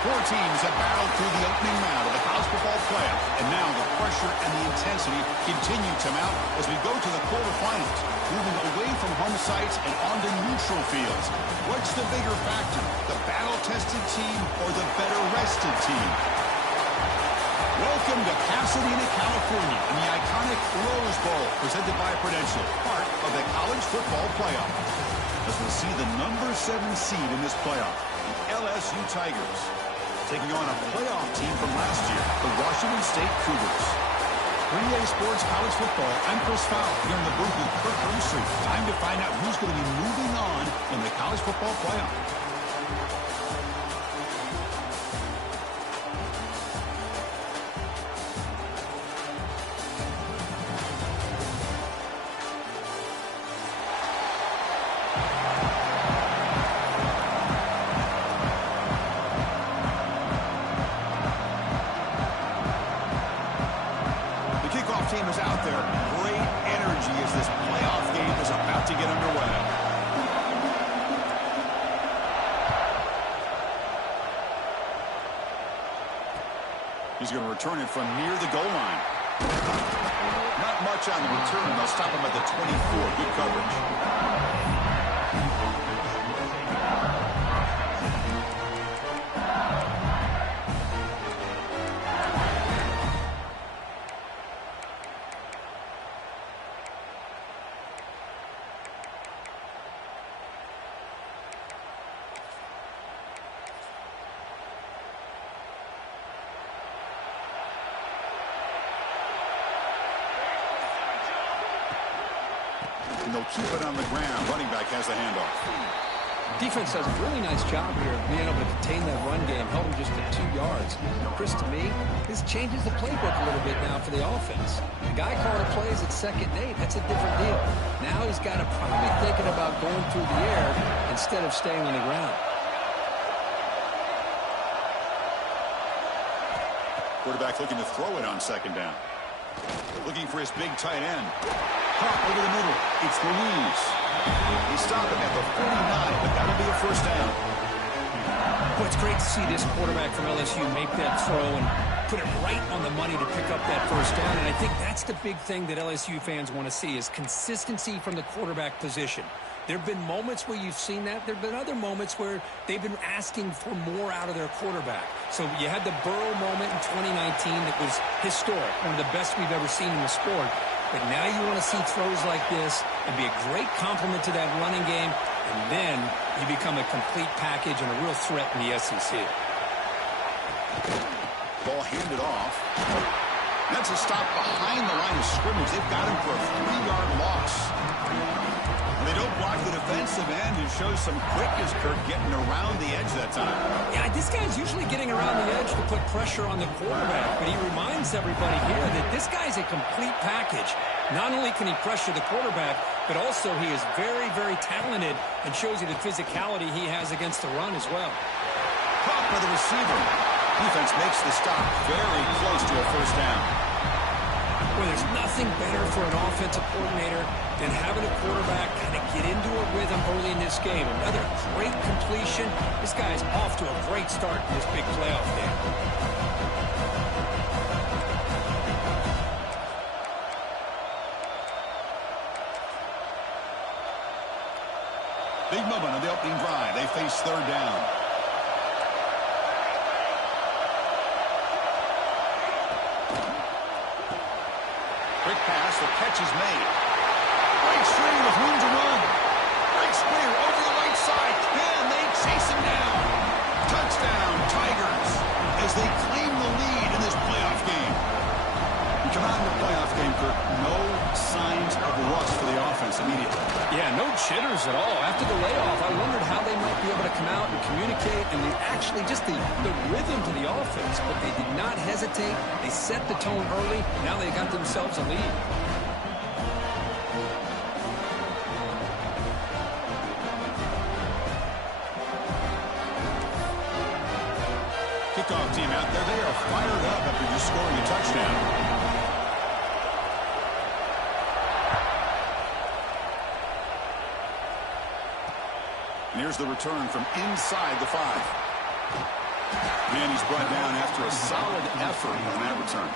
Four teams have battled through the opening round of the college football playoff, and now the pressure and the intensity continue to mount as we go to the quarterfinals, moving away from home sites and onto neutral fields. What's the bigger factor, the battle-tested team or the better-rested team? Welcome to Pasadena, California, in the iconic Rose Bowl, presented by Prudential, part of the college football playoff. As we see the number 7 seed in this playoff, the LSU Tigers, taking on a playoff team from last year, the Washington State Cougars. 3A Sports College Football, I'm Chris Fowler, here in the booth with Kirk Herbstreit. Time to find out who's going to be moving on in the college football playoff. Team is out there. Great energy as this playoff game is about to get underway. He's going to return it from near the goal line. Not much on the return. They'll stop him at the 24. Good coverage. And they'll keep it on the ground. Running back has the handoff. Defense does a really nice job here of being able to contain that run game, held him just at 2 yards. Chris, to me, this changes the playbook a little bit now for the offense. The guy calling plays at 2nd and 8, that's a different deal. Now he's got to probably thinking about going through the air instead of staying on the ground. Quarterback looking to throw it on 2nd down. Looking for his big tight end. Pop over the middle. It's Louise. He stopped him at the 49, but that'll be a first down. Well, it's great to see this quarterback from LSU make that throw and put it right on the money to pick up that first down. And I think that's the big thing that LSU fans want to see is consistency from the quarterback position. There have been moments where you've seen that. There have been other moments where they've been asking for more out of their quarterback. So you had the Burrow moment in 2019 that was historic, one of the best we've ever seen in the sport. But now you want to see throws like this and be a great complement to that running game, and then you become a complete package and a real threat in the SEC. Ball handed off. That's a stop behind the line of scrimmage. They've got him for a 3-yard loss. They don't block the defensive end and show some quickness, Kirk, getting around the edge that time. Yeah, this guy's usually getting around the edge to put pressure on the quarterback, but he reminds everybody here that this guy's a complete package. Not only can he pressure the quarterback, but also he is very, very talented and shows you the physicality he has against the run as well. Caught by the receiver. Defense makes the stop very close to a first down. Well, there's nothing better for an offensive coordinator than having a quarterback kind of get into a rhythm early in this game. Another great completion. This guy's off to a great start in this big playoff game. Big moment on the opening drive. They face 3rd down. Quick pass, the catch is made. Breaks free with room to run. Breaks clear over the right side. Can they chase him down? Touchdown, Tigers, as they claim the lead in this playoff game. You come out in the playoff game, Kirk, no signs of rust for the offense immediately. Yeah, no jitters at all. After the layoff, I wondered how they might be able to come out and communicate and actually just the rhythm to the offense. But they did not hesitate. They set the tone early. Now they got themselves a lead. Kickoff team out there. They are fired up after just scoring a touchdown. And here's the return from inside the 5. And he's brought down after a solid effort on that return.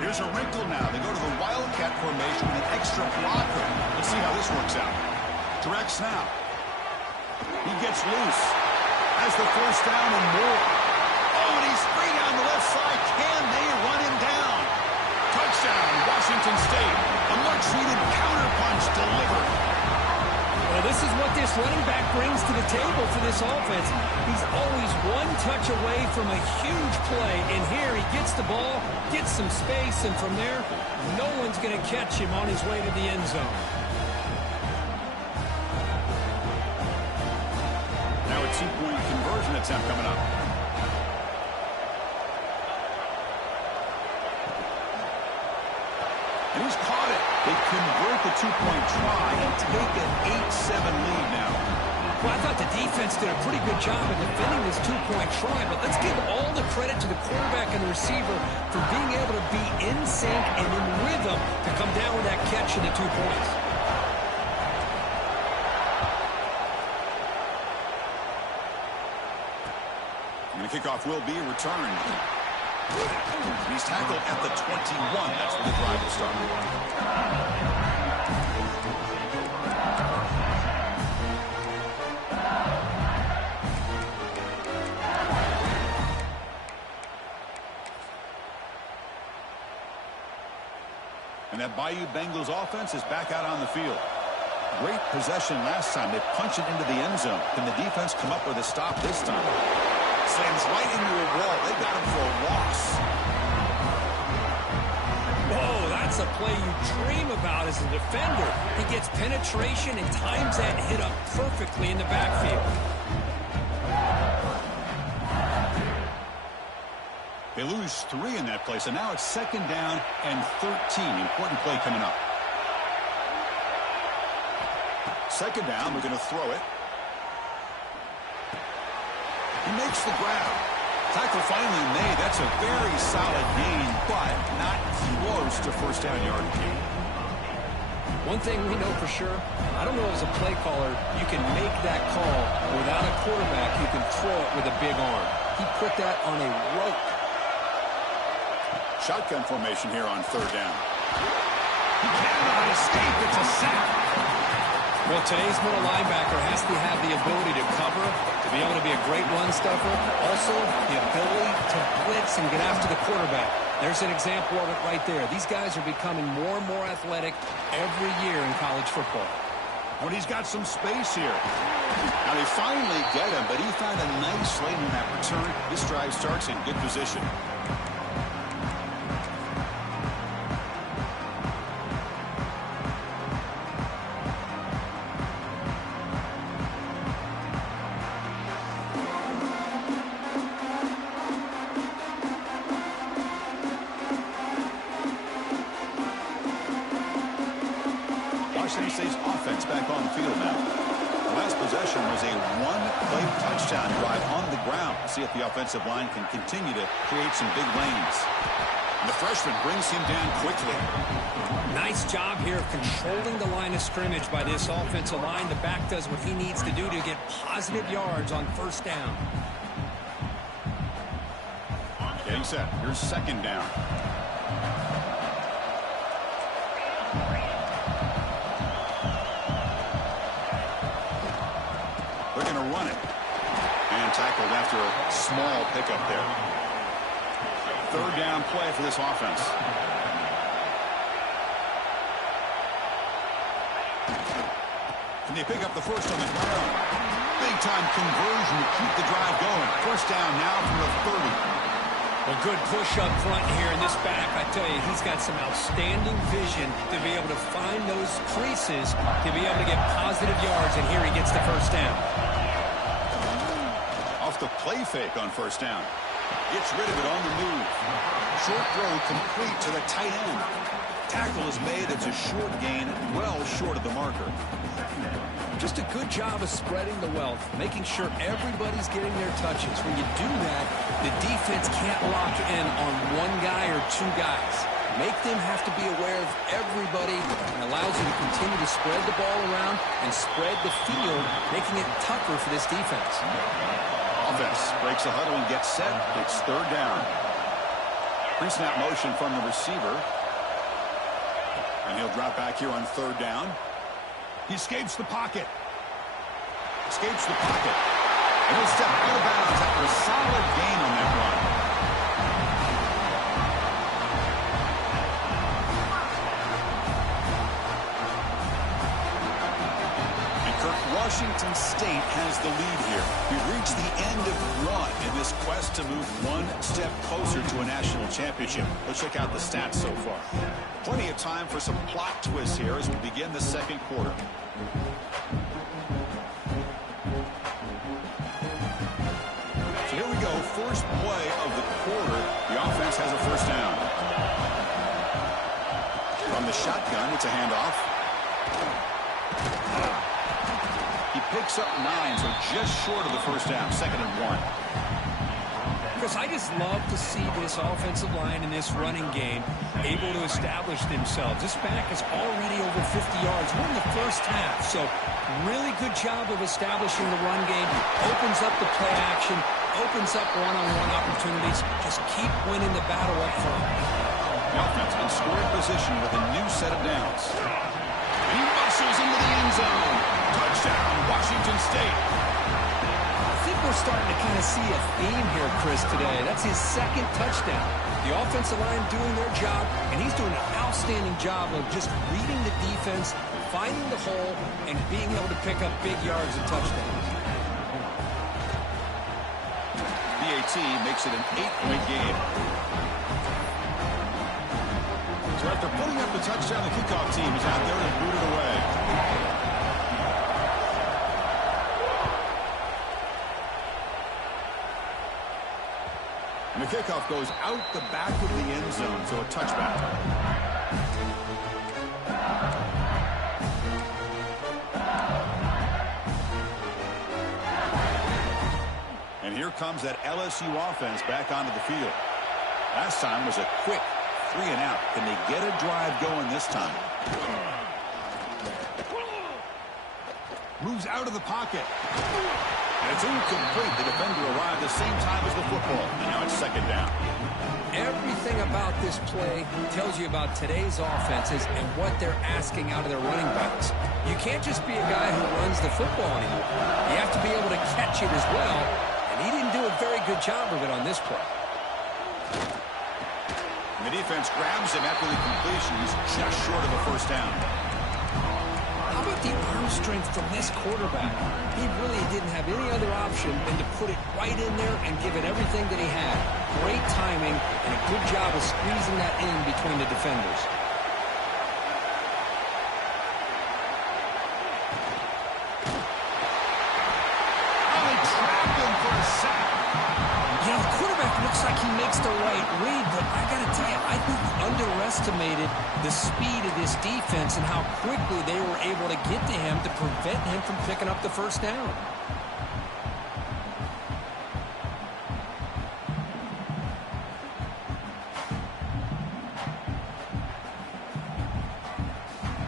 Here's a wrinkle now. They go to the Wildcat formation with an extra blocker. Let's see how this works out. Direct snap. He gets loose. Has the first down and more. Oh, and he's free down the left side. Can they run him down? Touchdown, Washington State. A much-needed counterpunch delivered. Well, this is what this running back brings to the table for this offense. He's always one touch away from a huge play, and here he gets the ball, gets some space, and from there, no one's going to catch him on his way to the end zone. Now a two-point conversion attempt coming up. And he's caught it. They convert the two-point try and take an 8-7 lead now. Well, I thought the defense did a pretty good job of defending this two-point try, but let's give all the credit to the quarterback and the receiver for being able to be in sync and in rhythm to come down with that catch in the 2 points. And the kickoff will be returned. He's tackled at the 21. That's where the drive will start. And that Bayou Bengals offense is back out on the field. Great possession last time. They punch it into the end zone. Can the defense come up with a stop this time? Slams right into a wall. They got him for a loss. Whoa, that's a play you dream about as a defender. He gets penetration and times that hit up perfectly in the backfield. They lose 3 in that play, so now it's 2nd down and 13. Important play coming up. 2nd down, we're going to throw it. He makes the grab. Tackle finally made. That's a very solid gain, but not close to first down yardage. One thing we know for sure, I don't know as a play caller, you can make that call without a quarterback. You can throw it with a big arm. He put that on a rope. Shotgun formation here on 3rd down. He cannot escape. It's a sack. Well, today's middle linebacker has to have the ability to cover, to be able to be a great run stuffer. Also, the ability to blitz and get after the quarterback. There's an example of it right there. These guys are becoming more and more athletic every year in college football. Well, he's got some space here. Now they finally get him, but he found a nice lane in that return. This drive starts in good position. Washington State's offense back on the field now. The last possession was a one-play touchdown drive on the ground. See if the offensive line can continue to create some big lanes. And the freshman brings him down quickly. Nice job here of controlling the line of scrimmage by this offensive line. The back does what he needs to do to get positive yards on first down. Getting set. Here's 2nd down. They're going to run it. And tackled after a small pickup there. 3rd down play for this offense. And they pick up the first on the ground. Big-time conversion to keep the drive going. First down now from the 30. A good push up front here in this back. I tell you, he's got some outstanding vision to be able to find those creases, to be able to get positive yards, and here he gets the first down. Off the play fake on first down. Gets rid of it on the move. Short throw complete to the tight end. Tackle is made. It's a short gain, well short of the marker. Just a good job of spreading the wealth, making sure everybody's getting their touches. When you do that, the defense can't lock in on one guy or two guys. Make them have to be aware of everybody and allows you to continue to spread the ball around and spread the field, making it tougher for this defense. Offense breaks the huddle and gets set. It's third down. Pre-snap motion from the receiver. And he'll drop back here on third down. He escapes the pocket. Escapes the pocket. And he'll step out of bounds after a solid gain on that run. Washington State has the lead here. We've reached the end of the run in this quest to move one step closer to a national championship. Let's check out the stats so far. Plenty of time for some plot twists here as we begin the second quarter. So here we go. First play of the quarter. The offense has a first down. From the shotgun, it's a handoff. He picks up 9, so just short of the first down, 2nd and 1. Chris, I just love to see this offensive line in this running game able to establish themselves. This back is already over 50 yards. We're in the first half, so really good job of establishing the run game. Opens up the play action, opens up one-on-one opportunities. Just keep winning the battle up front. The offense in scoring position with a new set of downs. He muscles into the end zone. Touchdown, Washington State. I think we're starting to kind of see a theme here, Chris, today. That's his second touchdown. The offensive line doing their job, and he's doing an outstanding job of just reading the defense, finding the hole, and being able to pick up big yards and touchdowns. BAT makes it an 8-point game. So after putting up the touchdown, the kickoff team is out there and booted away. And the kickoff goes out the back of the end zone, so a touchback. And here comes that LSU offense back onto the field. Last time was a quick 3 and out. Can they get a drive going this time? Moves out of the pocket. And it's incomplete. The defender arrived the same time as the football. And now it's 2nd down. Everything about this play tells you about today's offenses and what they're asking out of their running backs. You can't just be a guy who runs the football anymore. You have to be able to catch it as well. And he didn't do a very good job of it on this play. The defense grabs him after the completion. He's just short of the first down. How about the arm strength from this quarterback? He really didn't have any other option than to put it right in there and give it everything that he had. Great timing and a good job of squeezing that in between the defenders. Oh, they trapped him for a sack. Yeah, the quarterback looks like he makes the right read, but I got to tell you, I think he underestimated the speed of this defense and how quickly they were able to get to him to prevent him from picking up the first down.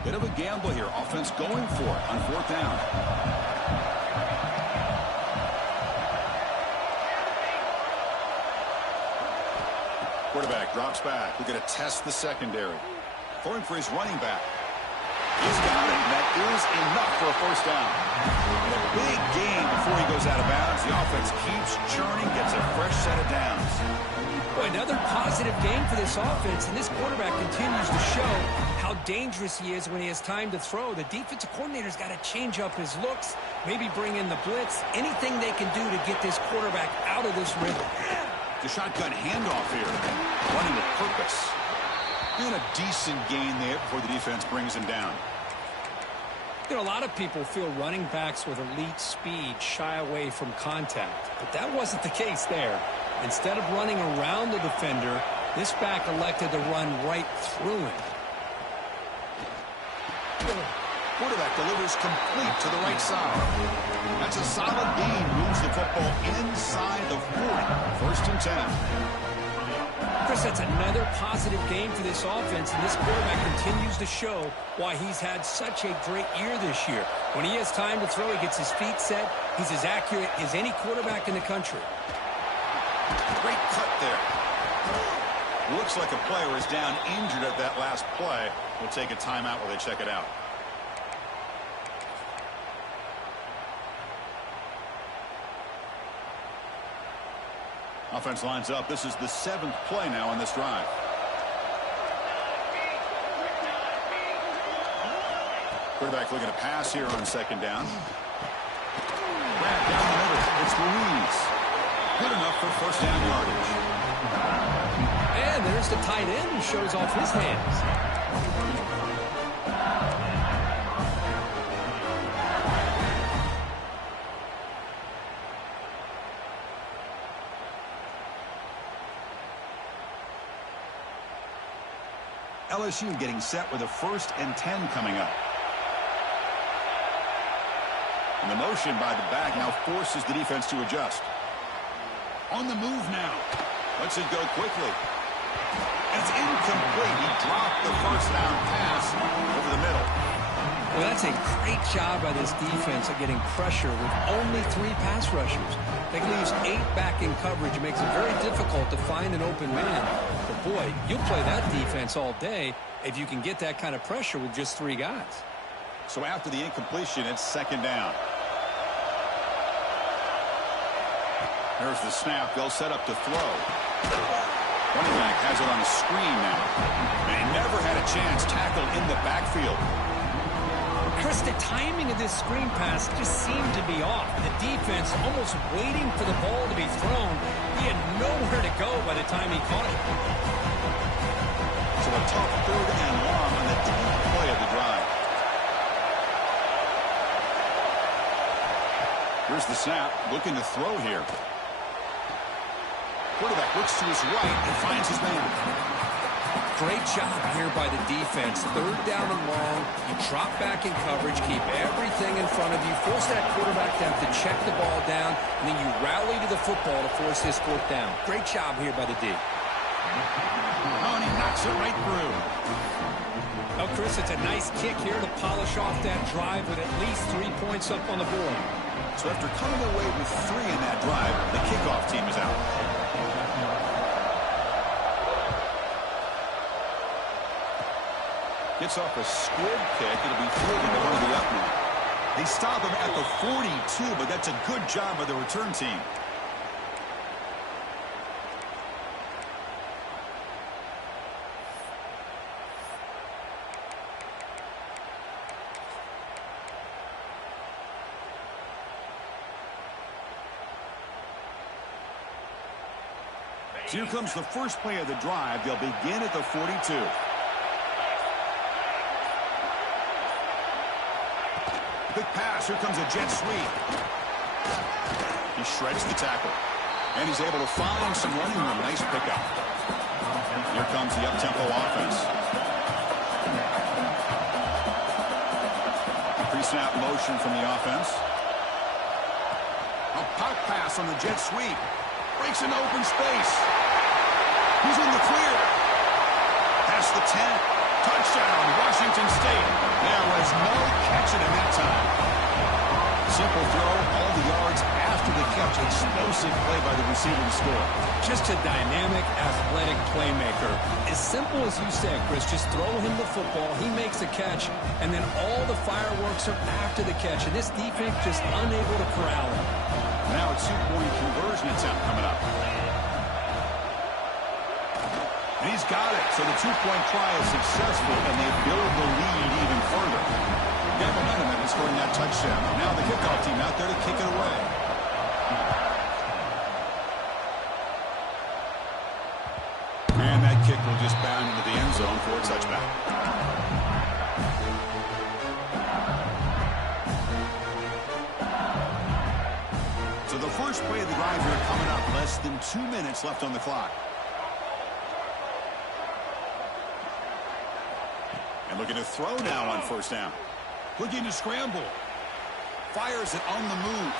Bit of a gamble here. Offense going for it on 4th down. Quarterback drops back. We're going to test the secondary. Throwing for his running back. He's got it. That is enough for a first down. And a big gain before he goes out of bounds. The offense keeps churning, gets a fresh set of downs. Boy, another positive game for this offense, and this quarterback continues to show how dangerous he is when he has time to throw. The defensive coordinator's got to change up his looks, maybe bring in the blitz, anything they can do to get this quarterback out of this rhythm. The shotgun handoff here. Running with purpose. And a decent gain there before the defense brings him down. You know, a lot of people feel running backs with elite speed shy away from contact. But that wasn't the case there. Instead of running around the defender, this back elected to run right through him. Quarterback delivers complete to the right side. That's a solid gain. Moves the football inside the 40. First and 10. Chris, that's another positive game for this offense, and this quarterback continues to show why he's had such a great year this year. When he has time to throw, he gets his feet set. He's as accurate as any quarterback in the country. Great cut there. Looks like a player is down injured at that last play. We'll take a timeout while they check it out. Offense lines up. This is the 7th play now on this drive. Quarterback looking to pass here on second down. Grab down the middle. It's Ruiz. Good enough for first down yardage. And there's the tight end who shows off his hands. LSU getting set with a 1st and 10 coming up. And the motion by the back now forces the defense to adjust. On the move now. Lets it go quickly. It's incomplete. He dropped the first down pass over the middle. Well, that's a great job by this defense at getting pressure with only 3 pass rushers. They leaves 8 back in coverage. It makes it very difficult to find an open man. But, boy, you'll play that defense all day if you can get that kind of pressure with just 3 guys. So after the incompletion, it's second down. There's the snap. They'll set up to throw. Running back has it on a screen now. They never had a chance tackled in the backfield. Chris, the timing of this screen pass just seemed to be off. The defense almost waiting for the ball to be thrown. He had nowhere to go by the time he caught it. So a tough 3rd and long on the 10th play of the drive. Here's the snap. Looking to throw here. Quarterback looks to his right and finds his man. Great job here by the defense. 3rd down and long. You drop back in coverage, keep everything in front of you, force that quarterback to have to check the ball down, and then you rally to the football to force this 4th down. Great job here by the D. Oh, and he knocks it right through. Oh, Chris, it's a nice kick here to polish off that drive with at least 3 points up on the board. So after coming away with 3 in that drive, the kickoff team is out. Gets off a squib kick. It'll be fielded to one of the up men. They stop him at the 42, but that's a good job by the return team. So here comes the first play of the drive. They'll begin at the 42. Quick pass. Here comes a jet sweep. He shreds the tackle. And he's able to find some running room. Nice pickup. Here comes the up-tempo offense. Pre-snap motion from the offense. A pop pass on the jet sweep. Breaks an open space. He's in the clear. Past the 10. Touchdown, Washington State. There was no catching him that time. Simple throw, all the yards after the catch. Explosive play by the receiver to score. Just a dynamic, athletic playmaker. As simple as you said, Chris, just throw him the football, he makes the catch, and then all the fireworks are after the catch. And this defense just unable to corral him. Now a 2-point conversion attempt coming up. And he's got it. So the 2-point try is successful, and they build the lead even further. Got momentum in scoring that touchdown. Now the kickoff team out there to kick it away. And that kick will just bound into the end zone for a touchback. So the first play of the drive here coming up. Less than 2 minutes left on the clock. And looking to throw now on first down. Looking to scramble. Fires it on the move.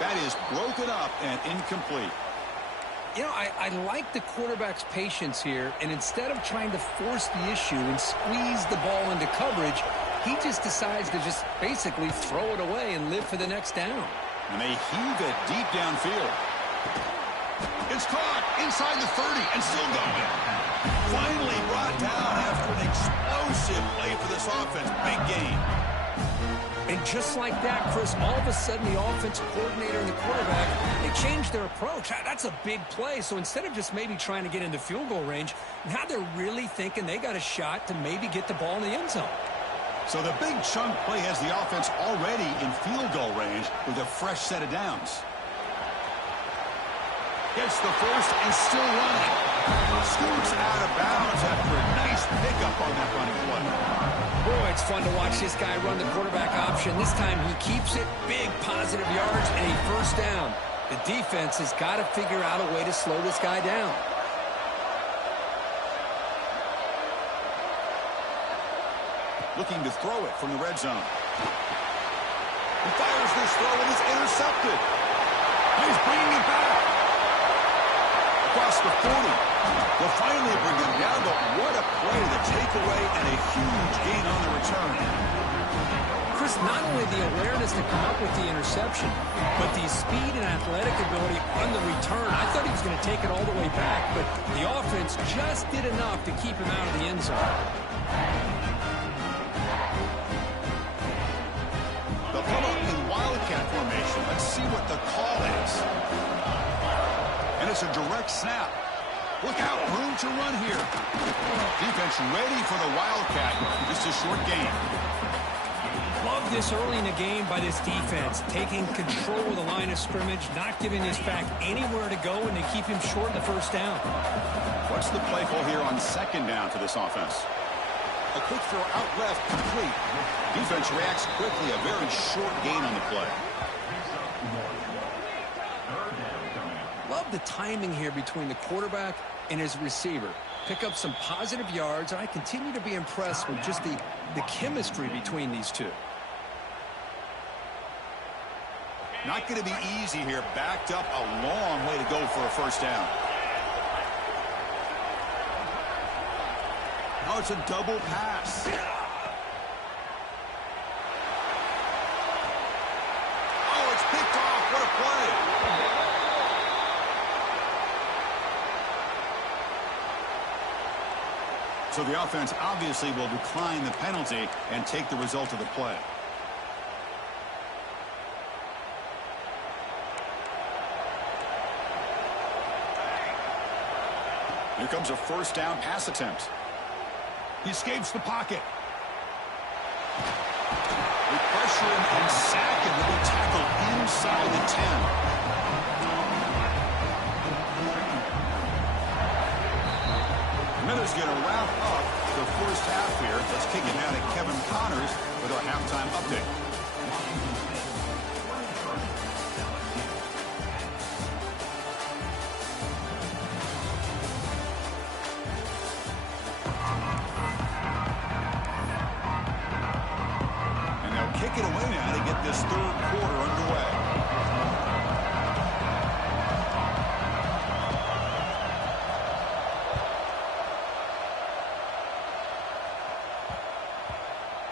That is broken up and incomplete. You know, I like the quarterback's patience here, and instead of trying to force the issue and squeeze the ball into coverage, he just decides to just basically throw it away and live for the next down. And they heave it deep downfield. It's caught inside the 30 and still going. Finally brought down after an explosive play for this offense. Big game. And just like that, Chris, all of a sudden the offensive coordinator and the quarterback, they changed their approach. That's a big play. So instead of just maybe trying to get into field goal range, now they're really thinking they got a shot to maybe get the ball in the end zone. So the big chunk play has the offense already in field goal range with a fresh set of downs. Gets the first and still running. Scoots out of bounds after a nice pickup on that running play. Boy, it's fun to watch this guy run the quarterback option. This time he keeps it, big positive yards, and a first down. The defense has got to figure out a way to slow this guy down. Looking to throw it from the red zone. He fires this throw and it's intercepted. He's bringing it back. Across the 40. They'll finally bring him down, but what a play, the takeaway, and a huge gain on the return. Chris, not only the awareness to come up with the interception, but the speed and athletic ability on the return. I thought he was going to take it all the way back, but the offense just did enough to keep him out of the end zone. They'll come up in wildcat formation. Let's see what the call is. And it's a direct snap. Look out, room to run here. Defense ready for the wildcat. Just a short gain. Love this early in the game by this defense, taking control of the line of scrimmage, not giving this back anywhere to go, and they keep him short in the first down. What's the play call here on second down for this offense? A quick throw out left, complete. Defense reacts quickly, a very short gain on the play. Love the timing here between the quarterback and his receiver. Pick up some positive yards, and I continue to be impressed with just the chemistry between these two. Not going to be easy here. Backed up a long way to go for a first down. Now it's a double pass. Oh, it's picked off. What a play. So the offense obviously will decline the penalty and take the result of the play. Here comes a first down pass attempt. He escapes the pocket. They pressure him and sack him with a tackle inside the 10. Miller's going to wrap up the first half here. Let's kick it down to Kevin Connors with our halftime update. And they'll kick it away now to get this third quarter underway.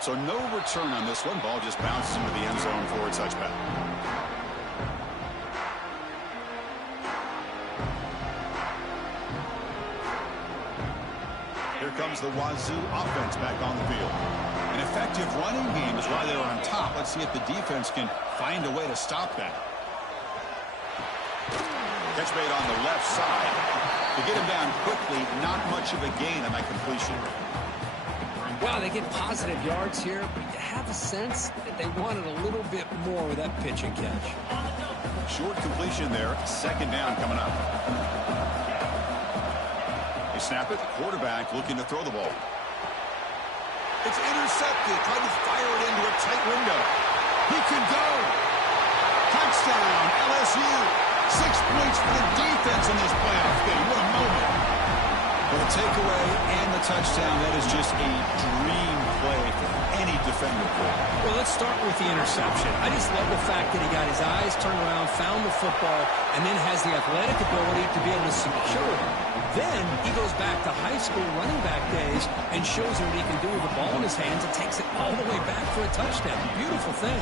So no return on this one. Ball just bounces into the end zone for a touchback. Here comes the Wazoo offense back on the field. An effective running game is why they're on top. Let's see if the defense can find a way to stop that. Catch made on the left side. To get him down quickly, not much of a gain on that completion. Wow, they get positive yards here, but you have a sense that they wanted a little bit more with that pitch and catch. Short completion there. Second down coming up. They snap it. Quarterback looking to throw the ball. It's intercepted. Trying to fire it into a tight window. He can go. Touchdown, LSU. 6 points for the defense in this playoff game. What a moment. Well, the takeaway and the touchdown, that is just a dream play for any defender. Well, let's start with the interception. I just love the fact that he got his eyes turned around, found the football, and then has the athletic ability to be able to secure it. Then he goes back to high school running back days and shows him what he can do with the ball in his hands and takes it all the way back for a touchdown. Beautiful thing.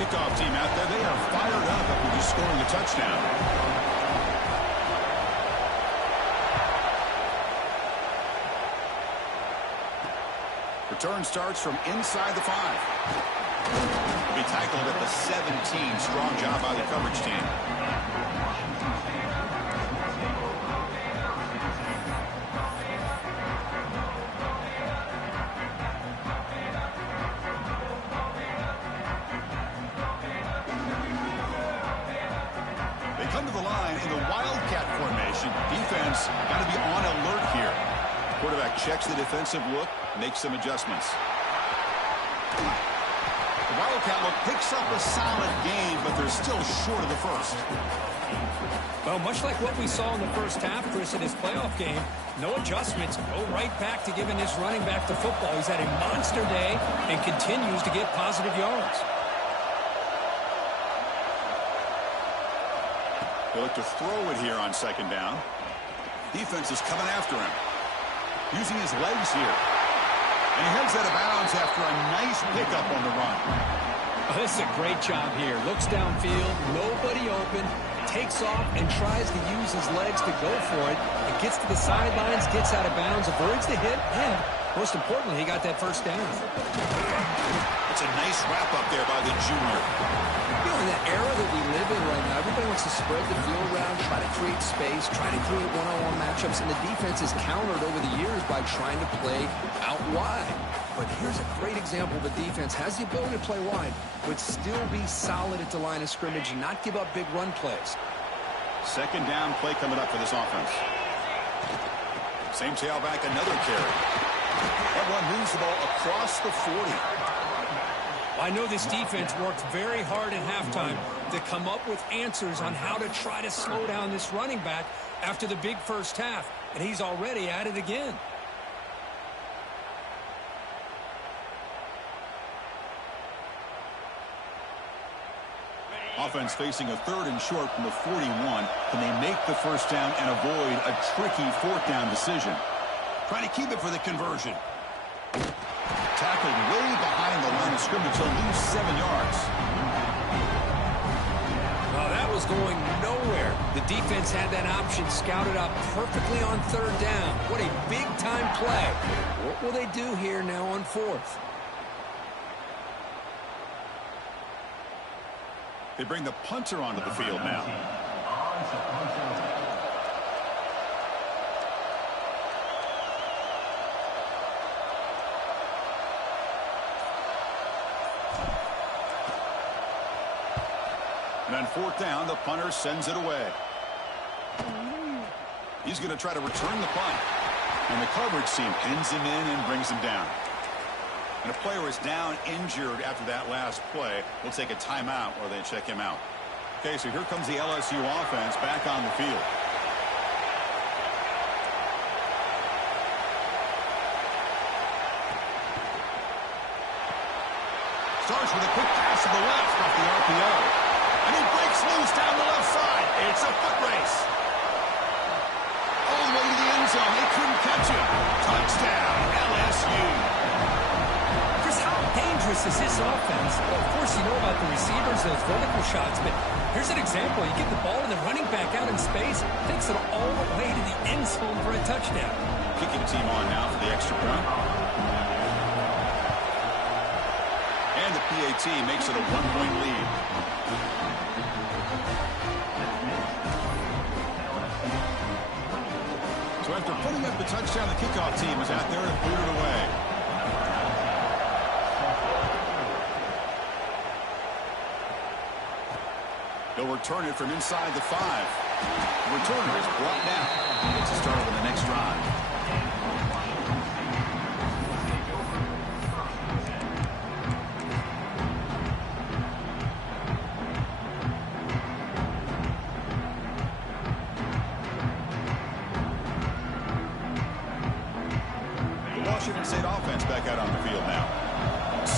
Kickoff team out there, they are fired up after just scoring a touchdown. Return starts from inside the 5. He tackled at the 17. Strong job by the coverage team. They come to the line in the Wildcat formation. Defense got to be on alert here. Quarterback checks the defensive look, makes some adjustments. The Wildcat look picks up a solid game, but they're still short of the first. Well, much like what we saw in the first half, Chris, in his playoff game, no adjustments, go right back to giving his running back the football. He's had a monster day and continues to get positive yards. They look to throw it here on second down. Defense is coming after him. Using his legs here. And he heads out of bounds after a nice pickup on the run. Oh, this is a great job here. Looks downfield, nobody open, takes off and tries to use his legs to go for it. It gets to the sidelines, gets out of bounds, avoids the hit, and most importantly, he got that first down. It's a nice wrap up there by the junior. You know, in that era that we live in right now, everybody wants to spread the field around, try to create space, try to create one-on-one matchups, and the defense is countered over the years by trying to play out wide. But here's a great example of a defense has the ability to play wide, but still be solid at the line of scrimmage and not give up big run plays. Second down play coming up for this offense. Same tailback, another carry. That one moves the ball across the 40. I know this defense worked very hard at halftime to come up with answers on how to try to slow down this running back after the big first half, and he's already at it again. Offense facing a third and short from the 41. Can they make the first down and avoid a tricky fourth down decision? Trying to keep it for the conversion. Tackled way behind the line of scrimmage. He'll lose 7 yards. Well, that was going nowhere. The defense had that option scouted out perfectly on third down. What a big-time play. What will they do here now on fourth? They bring the punter onto the field now. And on fourth down, the punter sends it away. He's going to try to return the punt. And the coverage team pins him in and brings him down. And a player is down injured after that last play. We'll take a timeout while they check him out. Okay, so here comes the LSU offense back on the field. Starts with a quick pass to the left off the RPO. And he breaks loose down the left side. It's a foot race. All the way to the end zone. They couldn't catch him. Touchdown, LSU. Chris, how dangerous is this offense? Well, of course, you know about the receivers, those vertical shots, but here's an example. You get the ball to the running back out in space, takes it all the way to the end zone for a touchdown. Kicking team on now for the extra point. And the PAT makes it a 1-point lead. So after putting up the touchdown, the kickoff team is out there to boot it away. They'll return it from inside the 5. The returner is brought down. Gets a start on the next drive.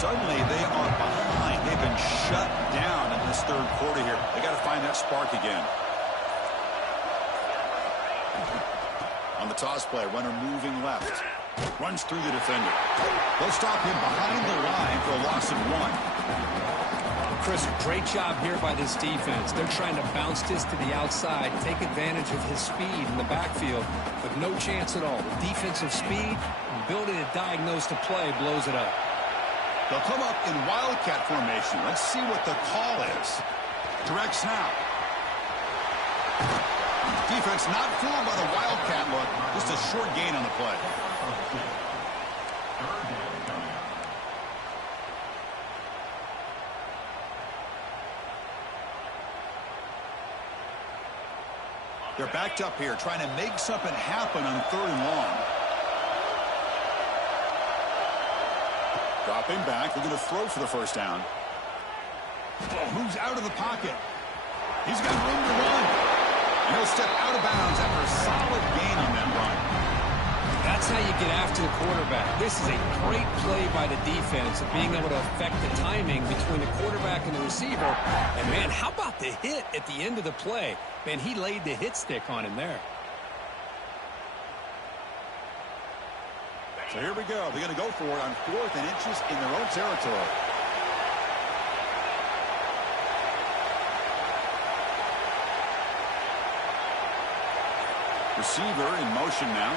suddenly they are behind. They've been shut down in this third quarter here. They got to find that spark again. On the toss play, runner moving left. Runs through the defender. They'll stop him behind the line for a loss of 1. Chris, great job here by this defense. They're trying to bounce this to the outside, take advantage of his speed in the backfield, but no chance at all. The defensive speed, ability to diagnose the play, blows it up. They'll come up in wildcat formation. Let's see what the call is. Direct snap. Defense not fooled by the wildcat look. Just a short gain on the play. They're backed up here, trying to make something happen on 3rd and long. Dropping back, they're going to throw for the first down. Moves out of the pocket. He's got room to run. And he'll step out of bounds after a solid gain on that run. That's how you get after the quarterback. This is a great play by the defense of being able to affect the timing between the quarterback and the receiver. And, man, how about the hit at the end of the play? Man, he laid the hit stick on him there. So here we go. They're going to go for it on 4th and inches in their own territory. Receiver in motion now.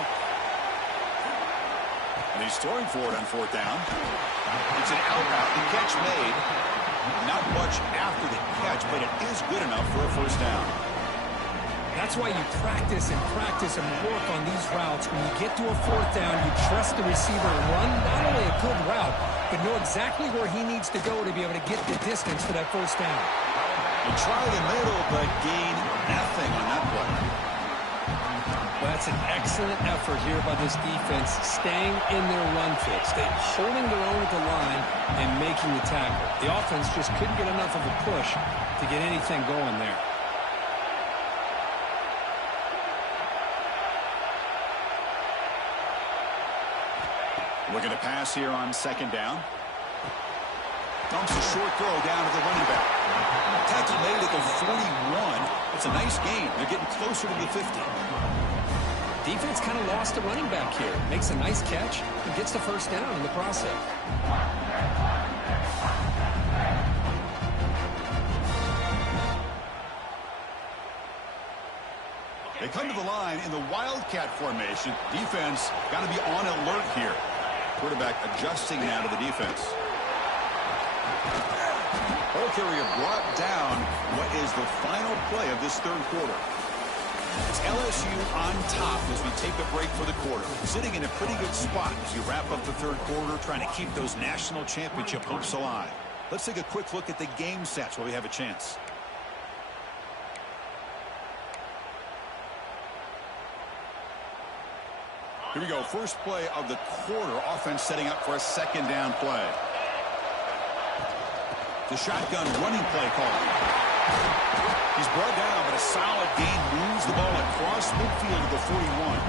And he's throwing for it on 4th down. It's an out route. The catch made. Not much after the catch, but it is good enough for a first down. That's why you practice and work on these routes. When you get to a 4th down, you trust the receiver to run not only a good route, but know exactly where he needs to go to be able to get the distance for that first down. You try the middle, but gain nothing on that play. Well, that's an excellent effort here by this defense, staying in their run fit, holding their own at the line and making the tackle. The offense just couldn't get enough of a push to get anything going there. Looking to pass here on 2nd down. Dumps a short throw down to the running back. Tackle made at the 41. It's a nice gain. They're getting closer to the 50. Defense kind of lost the running back here. Makes a nice catch and gets the first down in the process. They come to the line in the wildcat formation. Defense got to be on alert here. Quarterback adjusting now to the defense. Ball carrier brought down. What is the final play of this third quarter? It's LSU on top as we take a break for the quarter. Sitting in a pretty good spot as you wrap up the third quarter, trying to keep those national championship hopes alive. Let's take a quick look at the game stats while we have a chance. Here we go. First play of the quarter. Offense setting up for a 2nd down play. The shotgun running play call. He's brought down, but a solid gain moves the ball across midfield to the 41.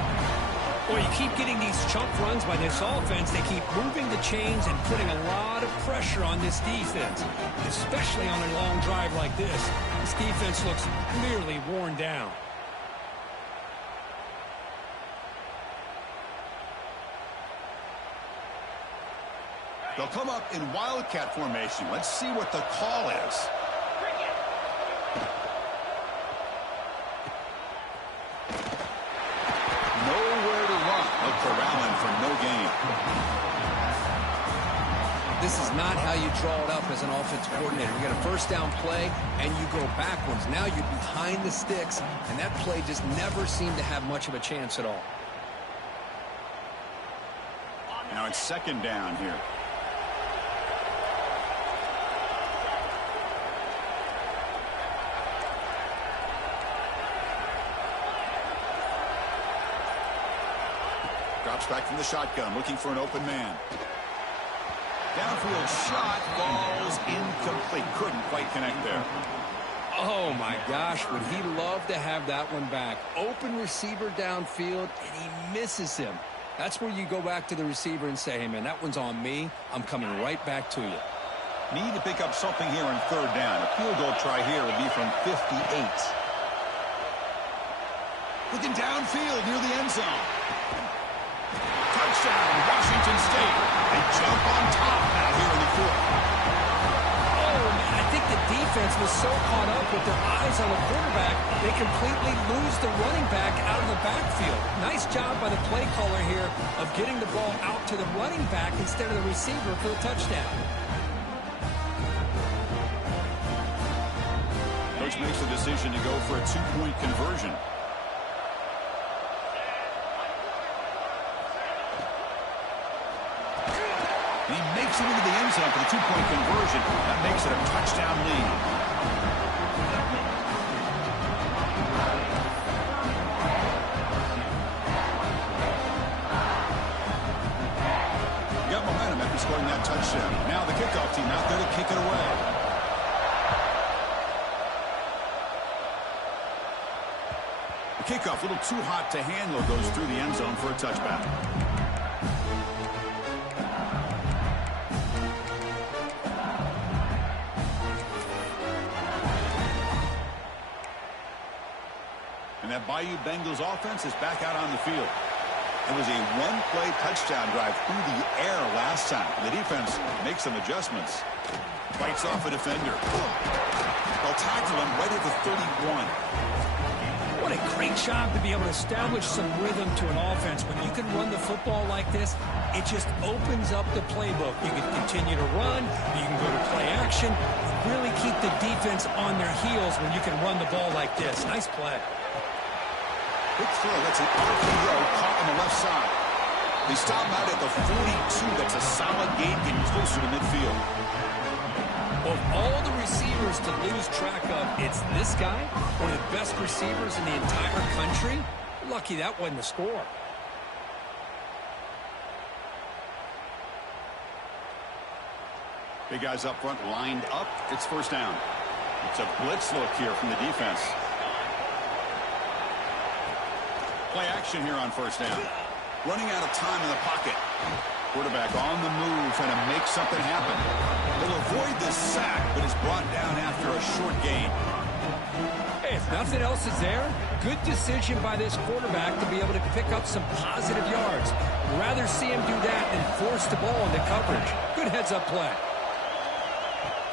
Well, you keep getting these chunk runs by this offense. They keep moving the chains and putting a lot of pressure on this defense, especially on a long drive like this. This defense looks clearly worn down. They'll come up in wildcat formation. Let's see what the call is. Nowhere to run. They'll corral him for no gain. This is not how you draw it up as an offensive coordinator. You get a first down play, and you go backwards. Now you're behind the sticks, and that play just never seemed to have much of a chance at all. Now it's 2nd down here. Drops back from the shotgun, looking for an open man. Downfield shot, falls incomplete. Couldn't quite connect there. Oh, my gosh, would he love to have that one back. Open receiver downfield, and he misses him. That's where you go back to the receiver and say, hey, man, that one's on me. I'm coming right back to you. Need to pick up something here on third down. A field goal try here would be from 58. Looking downfield near the end zone. Touchdown, Washington State. They jump on top now here in the fourth. Oh, man, I think the defense was so caught up with their eyes on the quarterback, they completely lose the running back out of the backfield. Nice job by the play caller here of getting the ball out to the running back instead of the receiver for the touchdown. Coach makes the decision to go for a two-point conversion. He makes it into the end zone for the two-point conversion. That makes it a touchdown lead. You got momentum after scoring that touchdown. Now the kickoff team out there to kick it away. The kickoff, a little too hot to handle, goes through the end zone for a touchback. And that Bayou Bengals offense is back out on the field. It was a one-play touchdown drive through the air last time. The defense makes some adjustments. Bites off a defender. They'll tackle him right at the 31. What a great job to be able to establish some rhythm to an offense. When you can run the football like this, it just opens up the playbook. You can continue to run. You can go to play action. Really keep the defense on their heels when you can run the ball like this. Nice play. Big throw. That's an RPO caught on the left side. They stop him out at the 42. That's a solid gain, getting closer to midfield. Of all the receivers to lose track of, it's this guy, one of the best receivers in the entire country. Lucky that wasn't a score. Big guys up front lined up. It's first down. It's a blitz look here from the defense. Play action here on first down. Running out of time in the pocket. Quarterback on the move, trying to make something happen. They'll avoid this sack, but is brought down after a short gain. Hey, if nothing else is there, good decision by this quarterback to be able to pick up some positive yards. Rather see him do that than force the ball into coverage. Good heads-up play.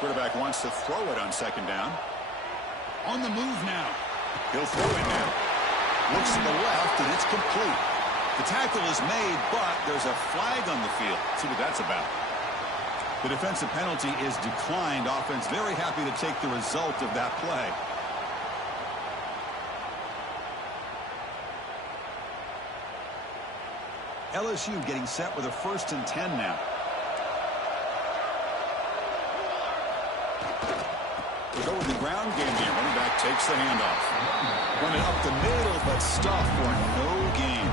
Quarterback wants to throw it on second down. On the move now. He'll throw it now. Looks to the left, and it's complete. The tackle is made, but there's a flag on the field. See what that's about. The defensive penalty is declined. Offense very happy to take the result of that play. LSU getting set with a 1st and 10 now. We'll go with the ground game here. Running back takes the handoff. Running up the middle, but stuffed for no gain.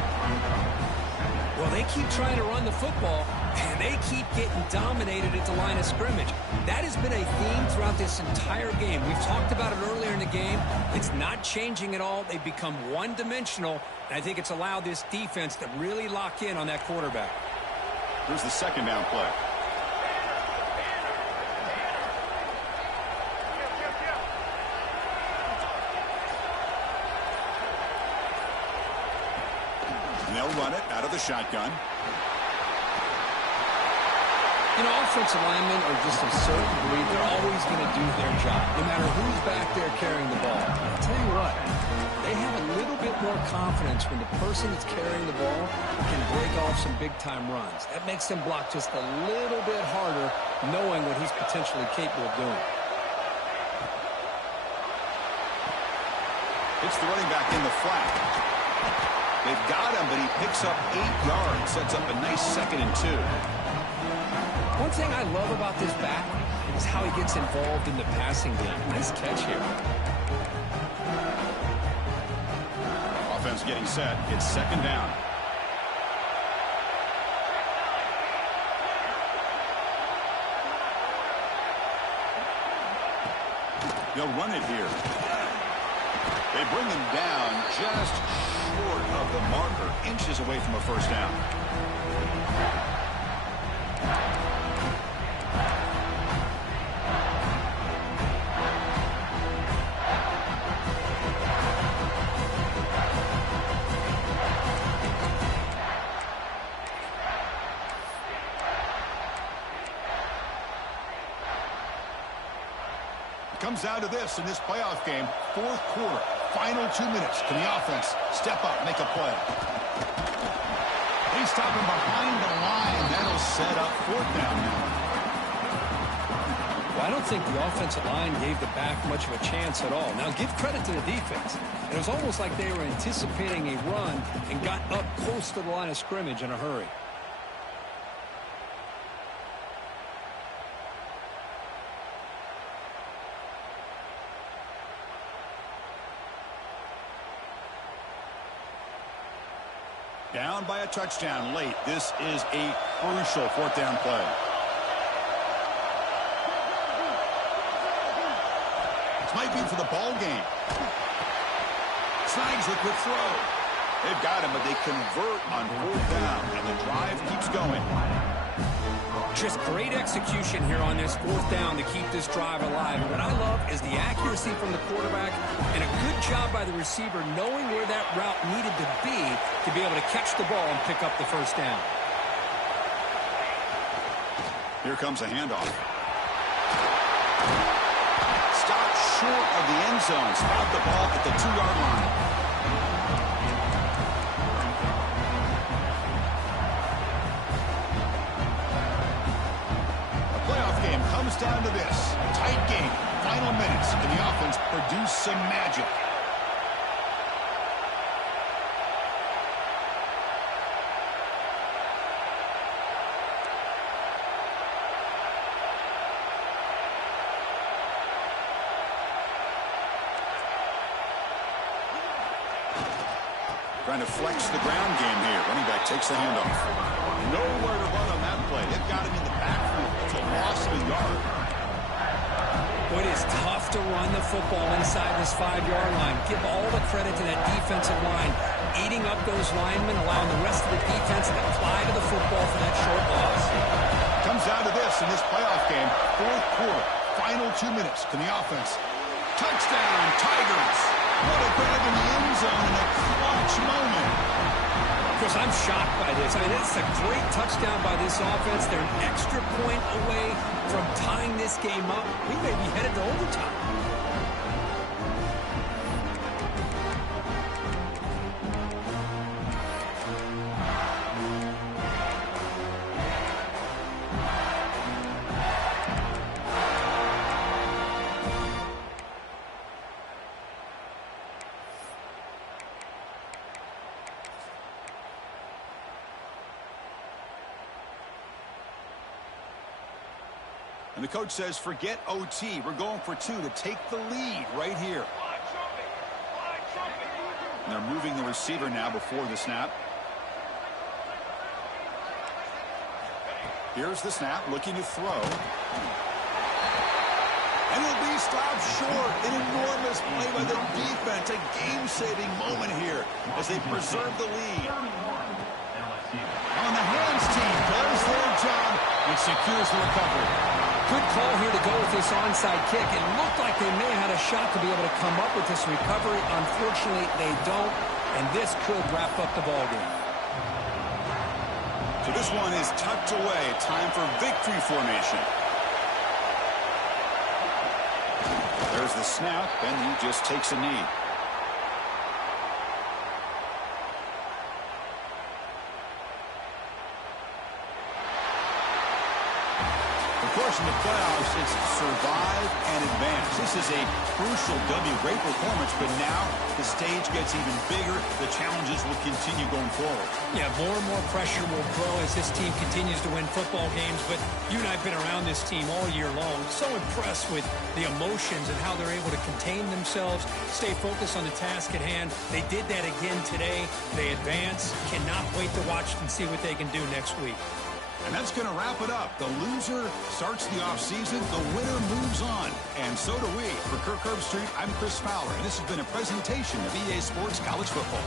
Well, they keep trying to run the football, and they keep getting dominated at the line of scrimmage. That has been a theme throughout this entire game. We've talked about it earlier in the game. It's not changing at all. They've become one-dimensional, and I think it's allowed this defense to really lock in on that quarterback. Here's the second down play. They'll run it out of the shotgun. You know, offensive linemen are just a certain breed. They're always going to do their job, no matter who's back there carrying the ball. I'll tell you what, they have a little bit more confidence when the person that's carrying the ball can break off some big-time runs. That makes them block just a little bit harder, knowing what he's potentially capable of doing. It's the running back in the flat. They've got him, but he picks up 8 yards. Sets up a nice 2nd and 2. One thing I love about this back is how he gets involved in the passing game. Nice catch here. Offense getting set. It's 2nd down. They'll run it here. They bring him down just short of the marker, inches away from a first down. Comes down to this in this playoff game. Fourth quarter, final 2 minutes. Can the offense step up, make a play? They stop him behind the line. That'll set up fourth down now. Well, I don't think the offensive line gave the back much of a chance at all. Now, give credit to the defense. It was almost like they were anticipating a run and got up close to the line of scrimmage in a hurry. Down by a touchdown late. This is a crucial fourth down play. This might be for the ball game. Snags a quick throw. They've got him, but they convert on fourth down, and the drive keeps going. Just great execution here on this fourth down to keep this drive alive. And what I love is the accuracy from the quarterback and a good job by the receiver knowing where that route needed to be able to catch the ball and pick up the first down. Here comes a handoff. Stop short of the end zone. Spot the ball at the 2-yard line. Comes down to this. Tight game. Final minutes. Can the offense produce some magic? Trying to flex the ground game here. Running back takes the handoff. Nowhere to run on that play. They've got him in the backfield. It's a loss of a yard. Boy, it is tough to run the football inside this 5-yard line. Give all the credit to that defensive line, eating up those linemen, allowing the rest of the defense to fly to the football for that short loss. Comes down to this in this playoff game. Fourth quarter, final 2 minutes. Can the offense? Touchdown, Tigers! What a grab in the end zone in a clutch moment. Chris, I'm shocked by this. I mean, it's a great touchdown by this offense. They're an extra point away from tying this game up. We may be headed to overtime. And the coach says, forget OT. We're going for 2 to take the lead right here. And they're moving the receiver now before the snap. Here's the snap, looking to throw. And he'll be stopped short. An enormous play by the defense. A game-saving moment here as they preserve the lead. On the hands team does their job and secures the recovery. Good call here to go with this onside kick. It looked like they may have had a shot to be able to come up with this recovery. Unfortunately, they don't, and this could wrap up the ballgame. So this one is tucked away. Time for victory formation. There's the snap, and he just takes a knee. Of course, in the playoffs, it's survive and advance. This is a crucial W. Great performance, but now the stage gets even bigger. The challenges will continue going forward. Yeah, more and more pressure will grow as this team continues to win football games. But you and I have been around this team all year long. So impressed with the emotions and how they're able to contain themselves, stay focused on the task at hand. They did that again today. They advance. Cannot wait to watch and see what they can do next week. And that's going to wrap it up. The loser starts the offseason. The winner moves on. And so do we. For Kirk Herbstreit, I'm Chris Fowler. And this has been a presentation of EA Sports College Football.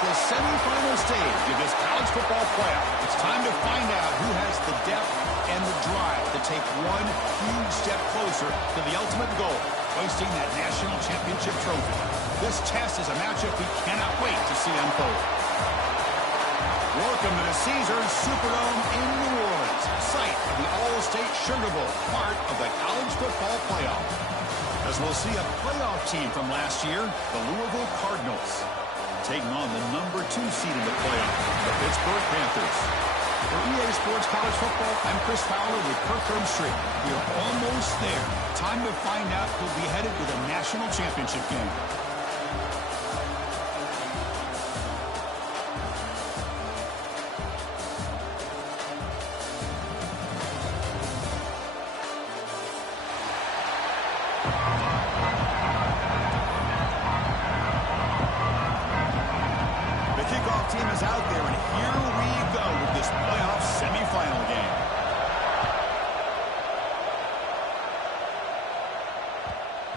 The semifinal stage of this college football playoff. It's time to find out who has the depth and the drive to take one huge step closer to the ultimate goal, hoisting that national championship trophy. This test is a matchup we cannot wait to see unfold. Welcome to the Caesars Superdome in New Orleans, site of the All-State Sugar Bowl, part of the college football playoff. As we'll see a playoff team from last year, the Louisville Cardinals, taking on the number 2 seed in the playoff, the Pittsburgh Panthers. For EA Sports College Football, I'm Chris Fowler with Kirk Herbstreit. We're almost there. Time to find out who'll be headed to the national championship game. Team is out there, and here we go with this playoff semifinal game.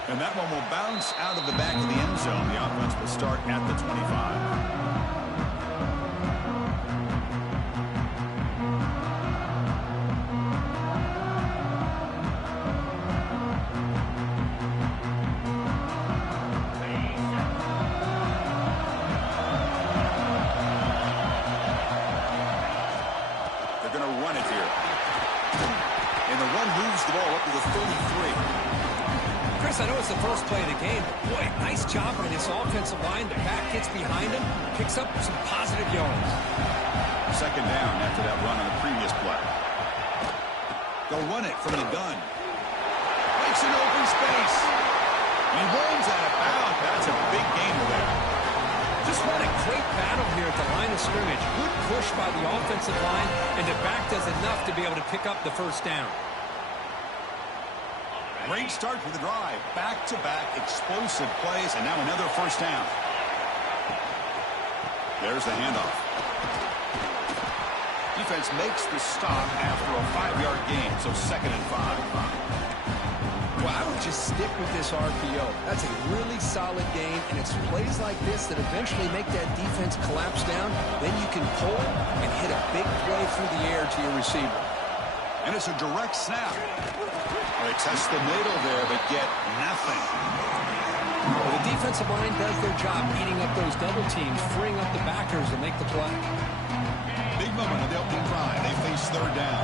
And that one will bounce out of the back of the end zone. The offense will start at the 25. Chris, I know it's the first play of the game. Boy, nice job by this offensive line. The back gets behind him, picks up some positive yards. Second down after that run on the previous play. They'll run it from the gun. Makes an open space. He runs out of bounds. That's a big gain there. Just run a great battle here at the line of scrimmage. Good push by the offensive line, and the back does enough to be able to pick up the first down. Great start for the drive. Back-to-back explosive plays, and now another first down. There's the handoff. Defense makes the stop after a 5-yard gain, so 2nd and 5. Well, I would just stick with this RPO. That's a really solid game, and it's plays like this that eventually make that defense collapse down. Then you can pull and hit a big play through the air to your receiver. And it's a direct snap. They test the middle there, but get nothing. Well, the defensive line does their job eating up those double teams, freeing up the backers to make the play. Big moment of the opening drive. They face 3rd down.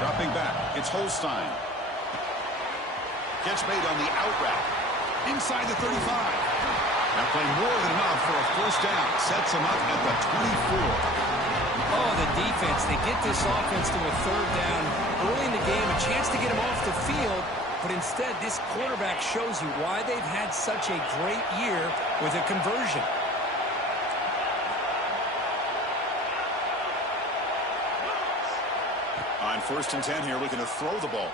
Dropping back, it's Holstein. Catch made on the out route. Inside the 35. Now playing more than enough for a first down. Sets him up at the 24. Oh, the defense. They get this offense to a 3rd down early in the game, a chance to get him off the field, but instead this quarterback shows you why they've had such a great year with a conversion. On 1st and 10 here, looking to throw the ball.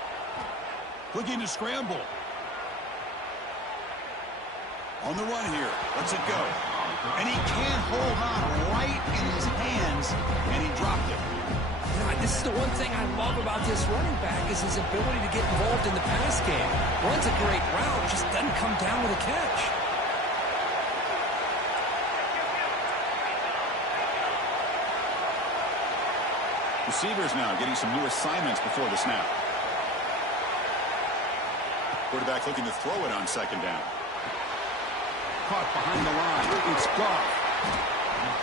Looking to scramble. On the run here. Lets it go. And he can't hold on right in his hands, and he dropped it. God, this is the one thing I love about this running back is his ability to get involved in the pass game. Runs a great route, just doesn't come down with a catch. Receivers now getting some new assignments before the snap. Quarterback looking to throw it on 2nd down. Caught behind the line. It's Goff.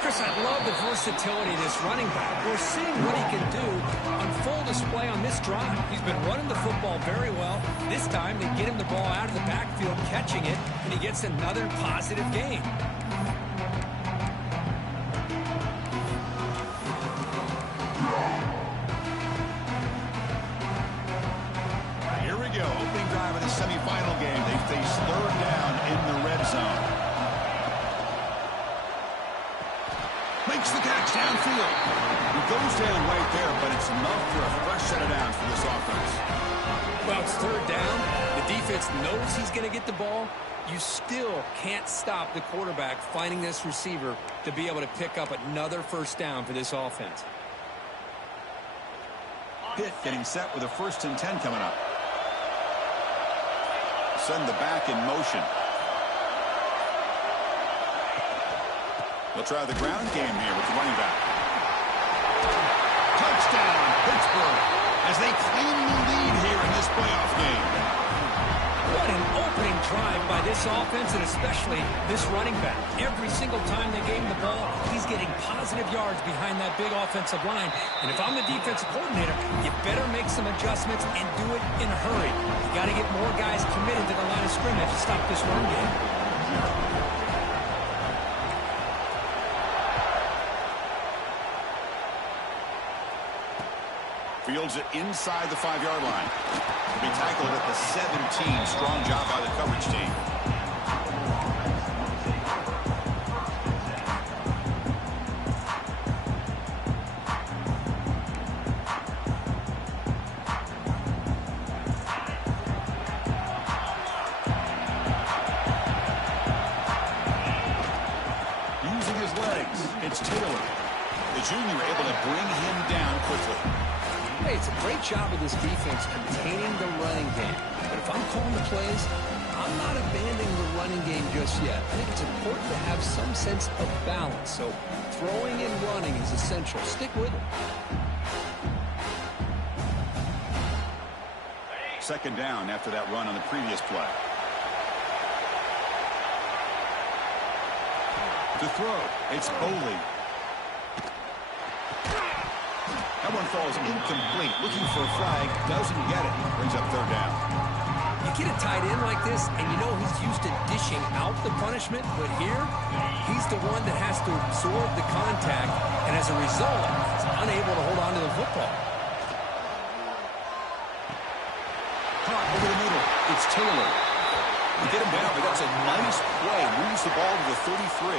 Chris, I love the versatility of this running back. We're seeing what he can do on full display on this drive. He's been running the football very well. This time they get him the ball out of the backfield, catching it, and he gets another positive gain. Here we go. Opening drive of the semifinal game. They face 3rd down in the red zone. Makes the catch downfield. He goes down right there, but it's enough for a fresh set of downs for this offense. Well, it's 3rd down. The defense knows he's going to get the ball. You still can't stop the quarterback finding this receiver to be able to pick up another first down for this offense. Pitt getting set with a 1st and 10 coming up. Send the back in motion. They'll try the ground game here with the running back. Touchdown, Pittsburgh, as they claim the lead here in this playoff game. What an opening drive by this offense, and especially this running back. Every single time they gave him the ball, he's getting positive yards behind that big offensive line. And if I'm the defensive coordinator, you better make some adjustments and do it in a hurry. You got to get more guys committed to the line of scrimmage to stop this run game. Fields it inside the 5-yard line. He tackled at the 17. Strong job by the coverage team. Using his legs, it's Taylor. The junior able to bring him down quickly. Hey, it's a great job of this defense containing the running game. But if I'm calling the plays, I'm not abandoning the running game just yet. I think it's important to have some sense of balance. So throwing and running is essential. Stick with it. 2nd down after that run on the previous play. To throw, it's Boley. That one falls incomplete. Looking for a flag. Doesn't get it. Brings up 3rd down. get a tight end like this, and you know he's used to dishing out the punishment, but here, he's the one that has to absorb the contact, and as a result, he's unable to hold on to the football. Caught over the middle. It's Taylor. We get him down, but that's a nice play. Moves the ball to the 33.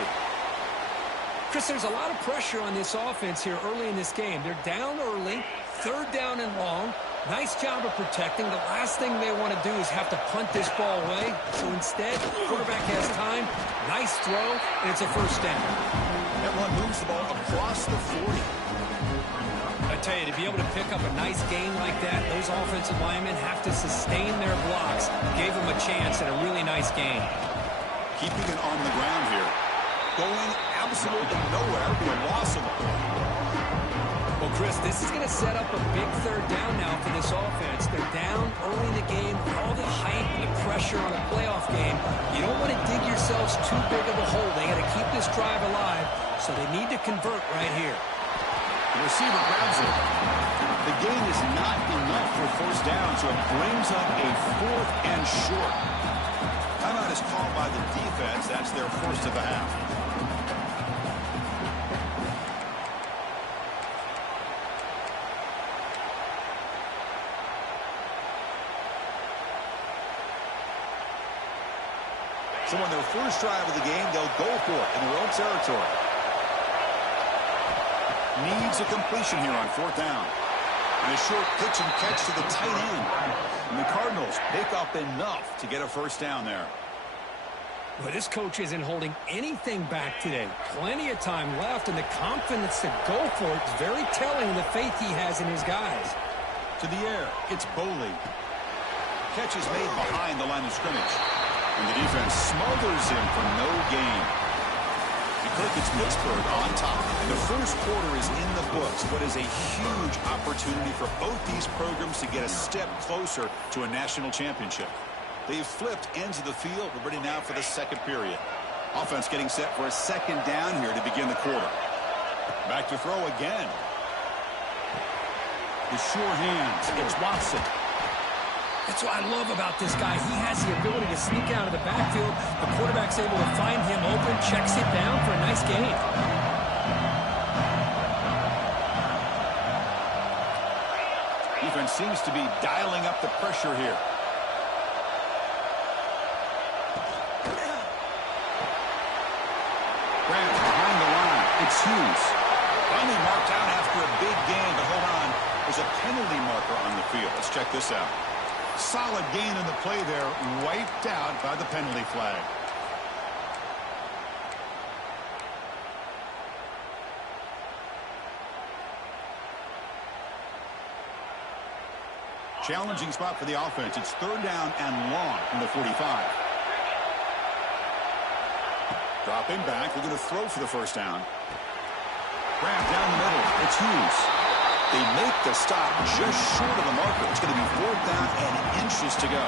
Chris, there's a lot of pressure on this offense here early in this game. They're down early, 3rd down and long. Nice job of protecting. The last thing they want to do is have to punt this ball away. So instead, quarterback has time. Nice throw, and it's a 1st down. That one moves the ball across the 40. I tell you, to be able to pick up a nice gain like that, those offensive linemen have to sustain their blocks. Gave them a chance at a really nice gain. Keeping it on the ground here. Going absolutely nowhere. It'll be a loss of the ball. Well, Chris, this is going to set up a big 3rd down now for this offense. They're down early in the game. All the hype and the pressure on a playoff game. You don't want to dig yourselves too big of a hole. They got to keep this drive alive, so they need to convert right here. The receiver grabs it. The gain is not enough for 1st down, so it brings up a 4th and short. Timeout is called by the defense. That's their 1st of the half. So on their 1st drive of the game, they'll go for it in their own territory. Needs a completion here on 4th down. And a short pitch and catch to the tight end. And the Cardinals pick up enough to get a 1st down there. Well, this coach isn't holding anything back today. Plenty of time left, and the confidence to go for it is very telling of the faith he has in his guys. To the air, it's Boley. Catch is made behind the line of scrimmage. And the defense smothers him for no gain. Kirk, it's Pittsburgh on top. And the 1st quarter is in the books. What is a huge opportunity for both these programs to get a step closer to a national championship. They've flipped ends of the field. We're ready now for the 2nd period. Offense getting set for a 2nd down here to begin the quarter. Back to throw again. The sure hands. It's Watson. That's what I love about this guy. He has the ability to sneak out of the backfield. The quarterback's able to find him open, checks it down for a nice gain. Defense seems to be dialing up the pressure here. Grant behind the line. It's Hughes. Finally marked out after a big gain, but hold on. There's a penalty marker on the field. Let's check this out. Solid gain in the play there, wiped out by the penalty flag. Challenging spot for the offense. It's 3rd down and long from the 45. Dropping back. They're going to throw for the 1st down. Grab down the middle. It's Hughes. They make the stop just short of the marker. It's going to be 4th down and inches to go.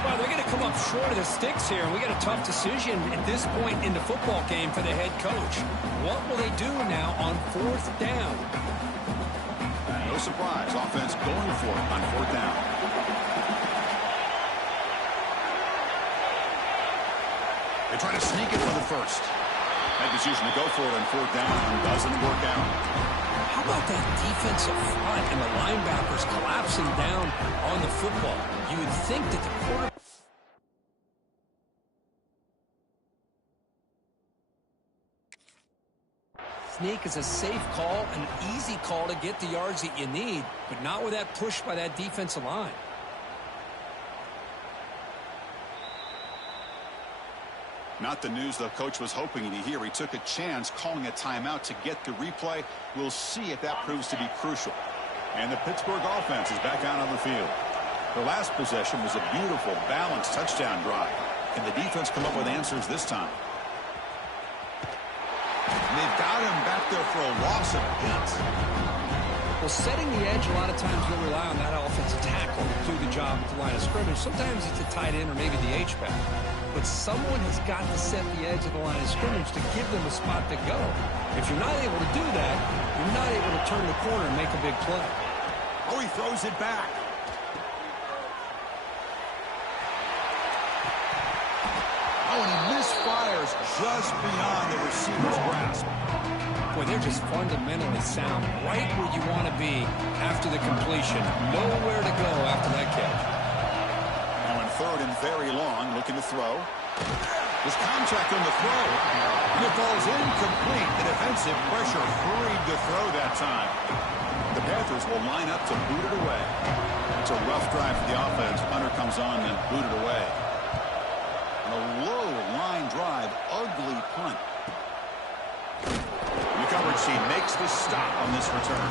Well, they're going to come up short of the sticks here, and we got a tough decision at this point in the football game for the head coach. What will they do now on 4th down? No surprise. Offense going for it on 4th down. They try to sneak it for the 1st. That decision to go for it on 4th down doesn't work out. How about that defensive front and the linebackers collapsing down on the football? You would think that the quarterback... Sneak is a safe call, an easy call to get the yards that you need, but not with that push by that defensive line. Not the news the coach was hoping to hear. He took a chance calling a timeout to get the replay. We'll see if that proves to be crucial. And the Pittsburgh offense is back out on the field. The last possession was a beautiful, balanced touchdown drive. Can the defense come up with answers this time? And they've got him back there for a loss of 8. Well, setting the edge, a lot of times you'll rely on that offensive tackle to do the job at the line of scrimmage. Sometimes it's a tight end or maybe the H-back. But someone has got to set the edge of the line of scrimmage to give them a spot to go. If you're not able to do that, you're not able to turn the corner and make a big play. Oh, he throws it back. was just beyond the receiver's grasp. Boy, they're just fundamentally sound, right where you want to be after the completion. Nowhere to go after that catch. Now in third and very long, looking to throw. There's contact on the throw. And it falls incomplete. The defensive pressure hurried to throw that time. The Panthers will line up to boot it away. It's a rough drive for the offense. Hunter comes on and boot it away. And a low line drive, ugly punt. The coverage team makes the stop on this return.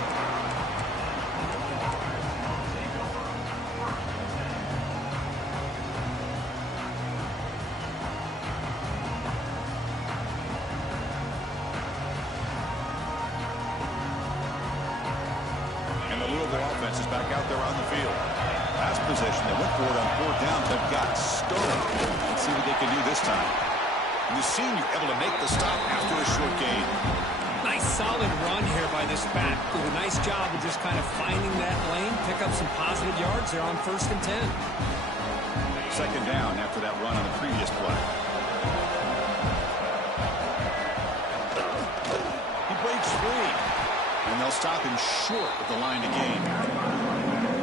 And the Louisville offense is back out there on the field. Last possession, they went for it on fourth down, but got stoned. Let's see what they can do this time. And the senior able to make the stop after a short gain. Nice solid run here by this back. Did a nice job of just kind of finding that lane, pick up some positive yards there on 1st and 10. Second down after that run on the previous play. He breaks free. And they'll stop him short of the line to gain.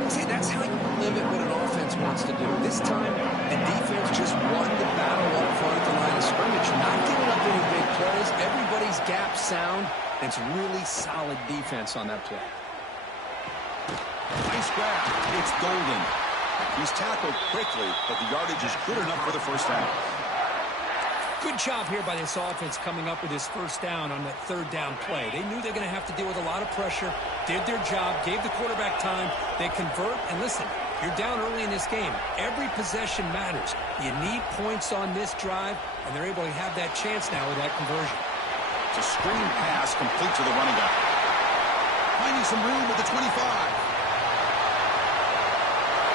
See, that's how you limit what an offense wants to do. This time, the defense just won the battle up front at the line of scrimmage. Not giving up any big plays. Everybody's gap sound. And it's really solid defense on that play. Nice grab. It's Golden. He's tackled quickly, but the yardage is good enough for the first down. Good job here by this offense coming up with his first down on that third down play. They knew they're going to have to deal with a lot of pressure, did their job, gave the quarterback time. They convert, and listen, you're down early in this game. Every possession matters. You need points on this drive, and they're able to have that chance now with that conversion. It's a screen pass complete to the running back. Finding some room at the 25.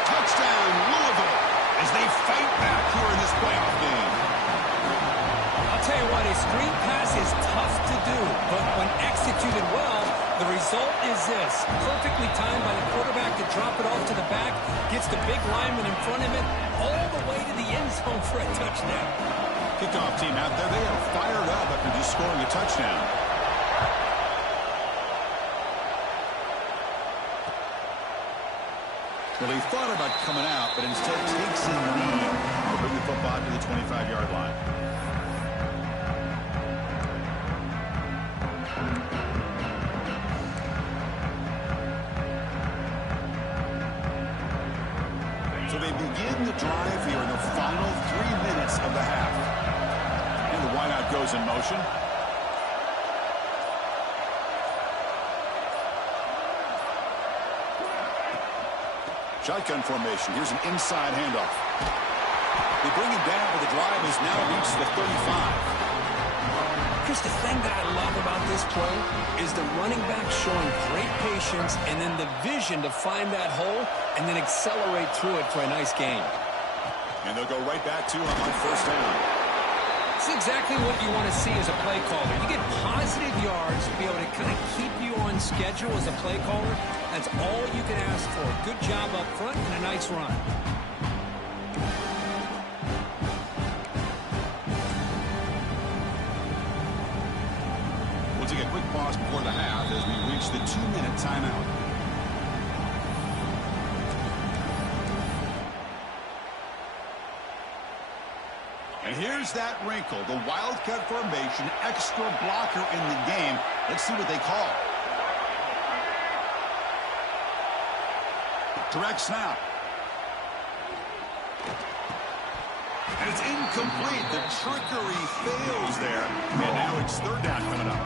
Touchdown, Louisville, as they fight back here in this playoff game. I'll tell you what, a screen pass is tough to do, but when executed well, the result is this. Perfectly timed by the quarterback to drop it off to the back, gets the big lineman in front of it, all the way to the end zone for a touchdown. Kickoff team out there, they are fired up after just scoring a touchdown. Well, he thought about coming out, but instead takes a knee to bring the football to the 25-yard line. So they begin the drive here in the final 3 minutes of the half. And the wideout goes in motion. Shotgun formation. Here's an inside handoff. They bring him down, but the drive has now reached the 35. Chris, the thing that I love about this play is the running back showing great patience and then the vision to find that hole and then accelerate through it for a nice gain. And they'll go right back to him on first down. It's exactly what you want to see as a play caller. You get positive yards to be able to kind of keep you on schedule as a play caller. That's all you can ask for. Good job up front and a nice run. We'll take a quick pause before the half as we reach the 2-minute timeout. And here's that wrinkle, the wildcat formation, extra blocker in the game. Let's see what they call. Direct snap. And it's incomplete. The trickery fails there. And now it's third down coming up.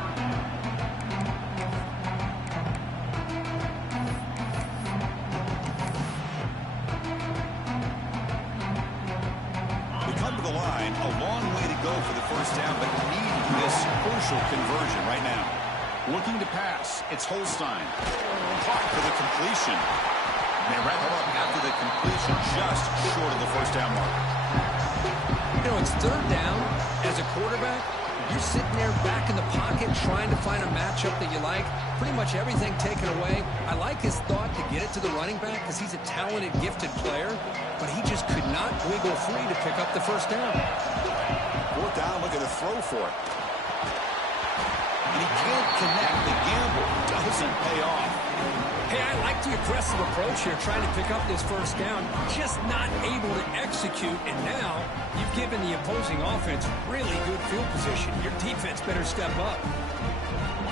They come to the line. A long way to go for the first down, but need this crucial conversion right now. Looking to pass. It's Holstein. Caught for the completion. They wrap him up after the completion, just short of the first down mark. You know, it's third down. As a quarterback, you're sitting there back in the pocket trying to find a matchup that you like. Pretty much everything taken away. I like his thought to get it to the running back because he's a talented, gifted player, but he just could not wiggle free to pick up the first down. Fourth down, looking to throw for it. And he can't connect. The gamble doesn't pay off. Hey, I like the aggressive approach here, trying to pick up this first down, just not able to execute, and now you've given the opposing offense really good field position. Your defense better step up.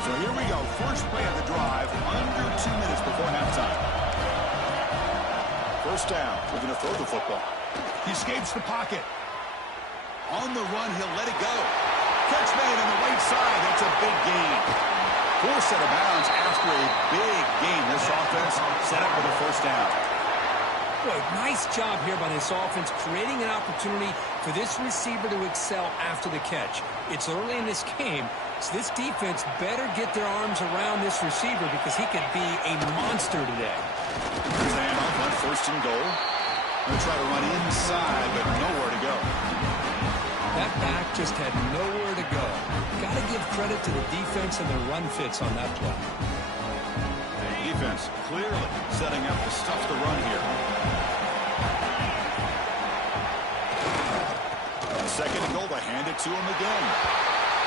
So here we go, first play of the drive, under 2 minutes before halftime. First down, we're going to throw the football. He escapes the pocket. On the run, he'll let it go. Catch made on the right side, that's a big gain. Forced out of bounds after a big gain. This offense set up with a first down. Boy, nice job here by this offense, creating an opportunity for this receiver to excel after the catch. It's early in this game, so this defense better get their arms around this receiver because he could be a monster today. Here's the handoff on first and goal. Going to try to run inside, but nowhere to go. That back just had nowhere to go. Got to give credit to the defense and their run fits on that play. Defense clearly setting up to stuff the run here. Second and goal, they hand it to him again.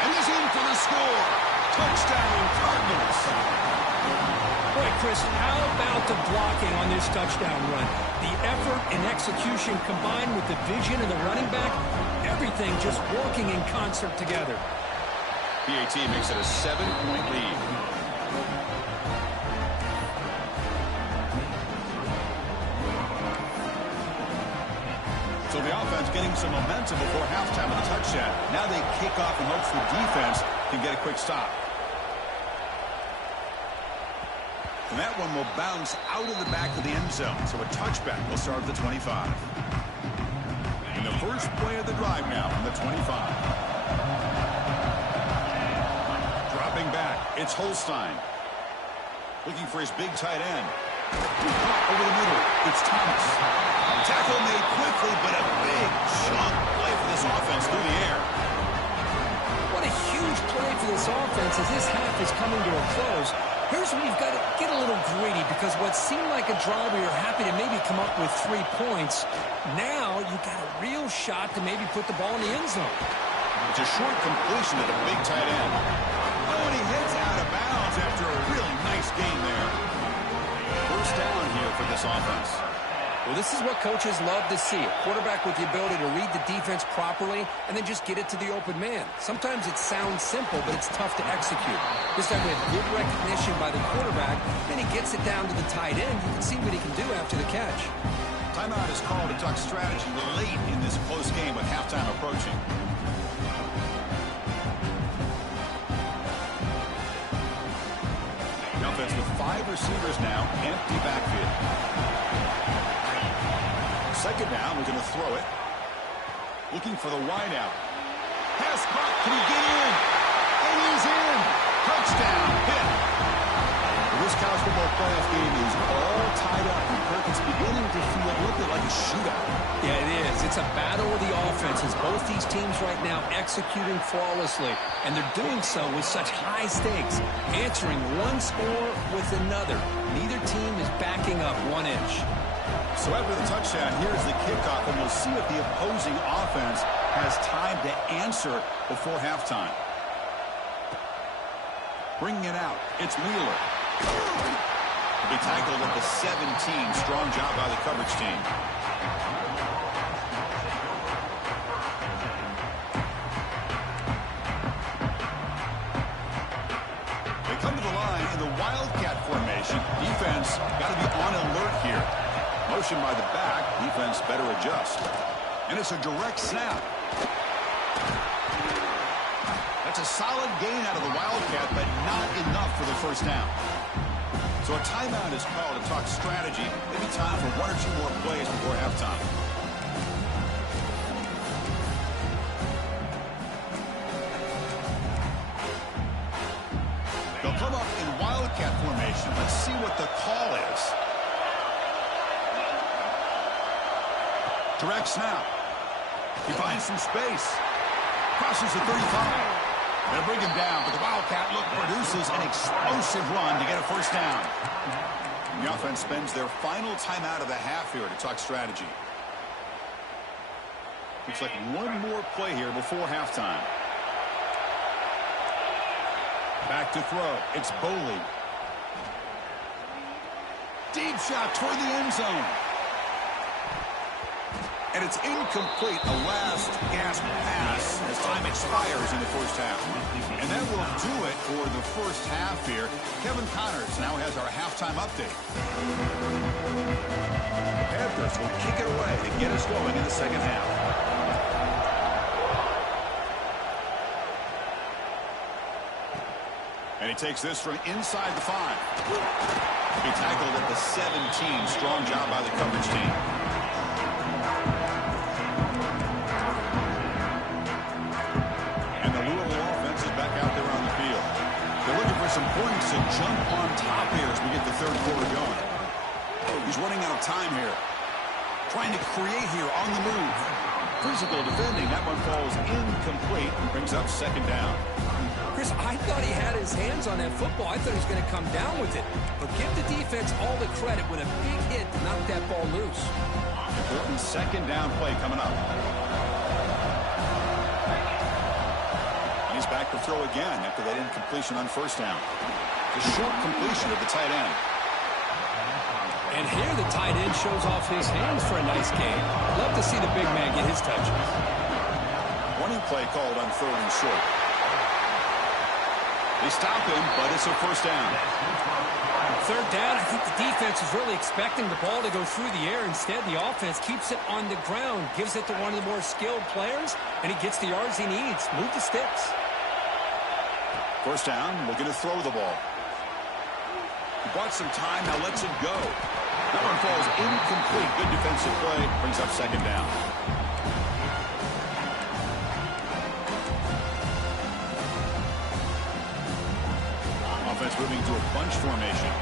And he's in for the score. Touchdown, Cardinals. Boy, Chris, how about the blocking on this touchdown run? The effort and execution combined with the vision of the running back, everything just working in concert together. PAT makes it a 7-point lead. So the offense getting some momentum before halftime with a touchdown. Now they kick off in hopes the defense can get a quick stop. And that one will bounce out of the back of the end zone. So a touchback will start at the 25. And the first play of the drive now from the 25. Dropping back, it's Holstein. Looking for his big tight end. Over the middle, it's Thomas. Tackle made quickly, but a big chunk play for this offense through the air. What a huge play for this offense as this half is coming to a close. Here's where you've got to get a little greedy because what seemed like a drive where you're happy to maybe come up with 3 points, now you've got a real shot to maybe put the ball in the end zone. It's a short completion to the big tight end. Oh, and he heads out of bounds after a really nice game there. First down here for this offense. Well, this is what coaches love to see. A quarterback with the ability to read the defense properly and then just get it to the open man. Sometimes it sounds simple, but it's tough to execute. This time we have good recognition by the quarterback, then he gets it down to the tight end. You can see what he can do after the catch. Timeout is called to talk strategy late in this close game with halftime approaching. The offense with 5 receivers now, empty backfield. Second down, we're going to throw it. Looking for the wideout. Pass caught. Can he get in? And he's in. Touchdown. Hit. This college football playoff game is all tied up. And Kirk, it's beginning to feel a little bit like a shootout. Yeah, it is. It's a battle of the offenses. Both these teams right now executing flawlessly. And they're doing so with such high stakes. Answering one score with another. Neither team is backing up 1 inch. So after the touchdown, here's the kickoff, and we'll see if the opposing offense has time to answer before halftime. Bringing it out, it's Wheeler. He'll be tackled at the 17. Strong job by the coverage team. They come to the line in the Wildcat formation. Defense got to be on alert here. Motion by the back. Defense better adjust. And it's a direct snap. That's a solid gain out of the Wildcat, but not enough for the first down. So a timeout is called to talk strategy. Maybe time for 1 or 2 more plays before halftime. They'll come up in Wildcat formation. Let's see what the call is. Direct snap. He finds some space. Crosses the 35. They'll bring him down, but the Wildcat look produces an explosive run to get a first down. And the offense spends their final timeout of the half here to talk strategy. Looks like one more play here before halftime. Back to throw. It's Boley. Deep shot toward the end zone. And it's incomplete, a last gasp pass as time expires in the first half. And that will do it for the first half here. Kevin Connors now has our halftime update. The Panthers will kick it away to get us going in the second half. And he takes this from inside the 5. He tackled at the 17. Strong job by the coverage team. Some points to jump on top here as we get the third quarter going. He's running out of time here. Trying to create here on the move. Physical defending. That one falls incomplete. Brings up second down. Chris, I thought he had his hands on that football. I thought he was going to come down with it. But give the defense all the credit with a big hit to knock that ball loose. Important second down play coming up. He's back to throw again after that incompletion on first down. The short completion of the tight end. And here the tight end shows off his hands for a nice game. Love to see the big man get his touches. Running play called on third and short. They stop him, but it's a first down. Third down, I think the defense is really expecting the ball to go through the air. Instead, the offense keeps it on the ground, gives it to one of the more skilled players, and he gets the yards he needs. Move the sticks. First down, looking to throw the ball. He bought some time, now lets it go. That one falls incomplete. Good defensive play, brings up second down. Offense moving to a bunch formation.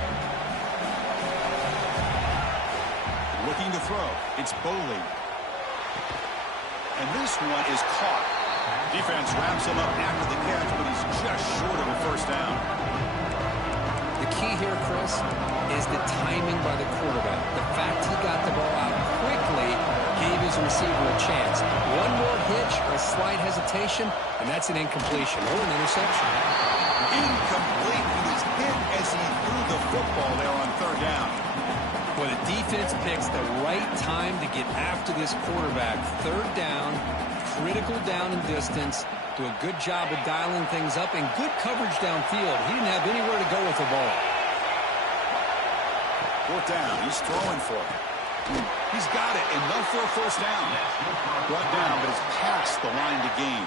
Looking to throw. It's Boley. And this one is caught. Defense wraps him up after the catch, but he's just short of a first down. The key here, Chris, is the timing by the quarterback. The fact he got the ball out quickly gave his receiver a chance. One more hitch or a slight hesitation, and that's an incompletion or an interception. Incomplete. He was hit as he threw the football there on third down. Well, the defense picks the right time to get after this quarterback. Third down, critical down and distance. Do a good job of dialing things up and good coverage downfield. He didn't have anywhere to go with the ball. Fourth down. He's throwing for it. He's got it. Enough for a first down. Brought down, but it's past the line to gain.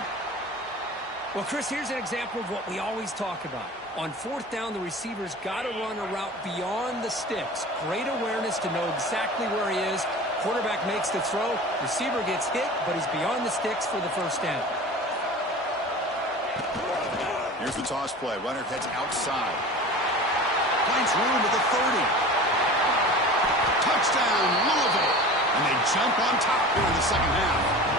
Well, Chris, here's an example of what we always talk about. On fourth down, the receiver's got to run a route beyond the sticks. Great awareness to know exactly where he is. Quarterback makes the throw. Receiver gets hit, but he's beyond the sticks for the first down. Here's the toss play. Runner heads outside. Finds room at the 30. Touchdown, Louisville. And they jump on top here in the second half.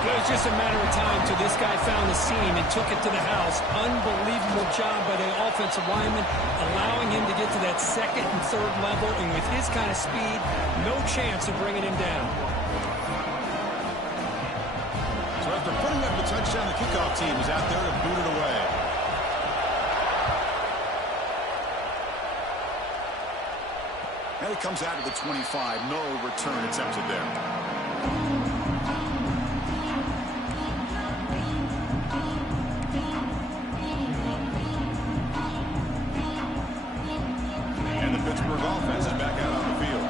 It was just a matter of time till this guy found the seam and took it to the house. Unbelievable job by the offensive lineman, allowing him to get to that second and third level. And with his kind of speed, no chance of bringing him down. So after putting up the touchdown, the kickoff team is out there to boot it away. And it comes out of the 25. No return attempted there. Pittsburgh offense is back out on the field.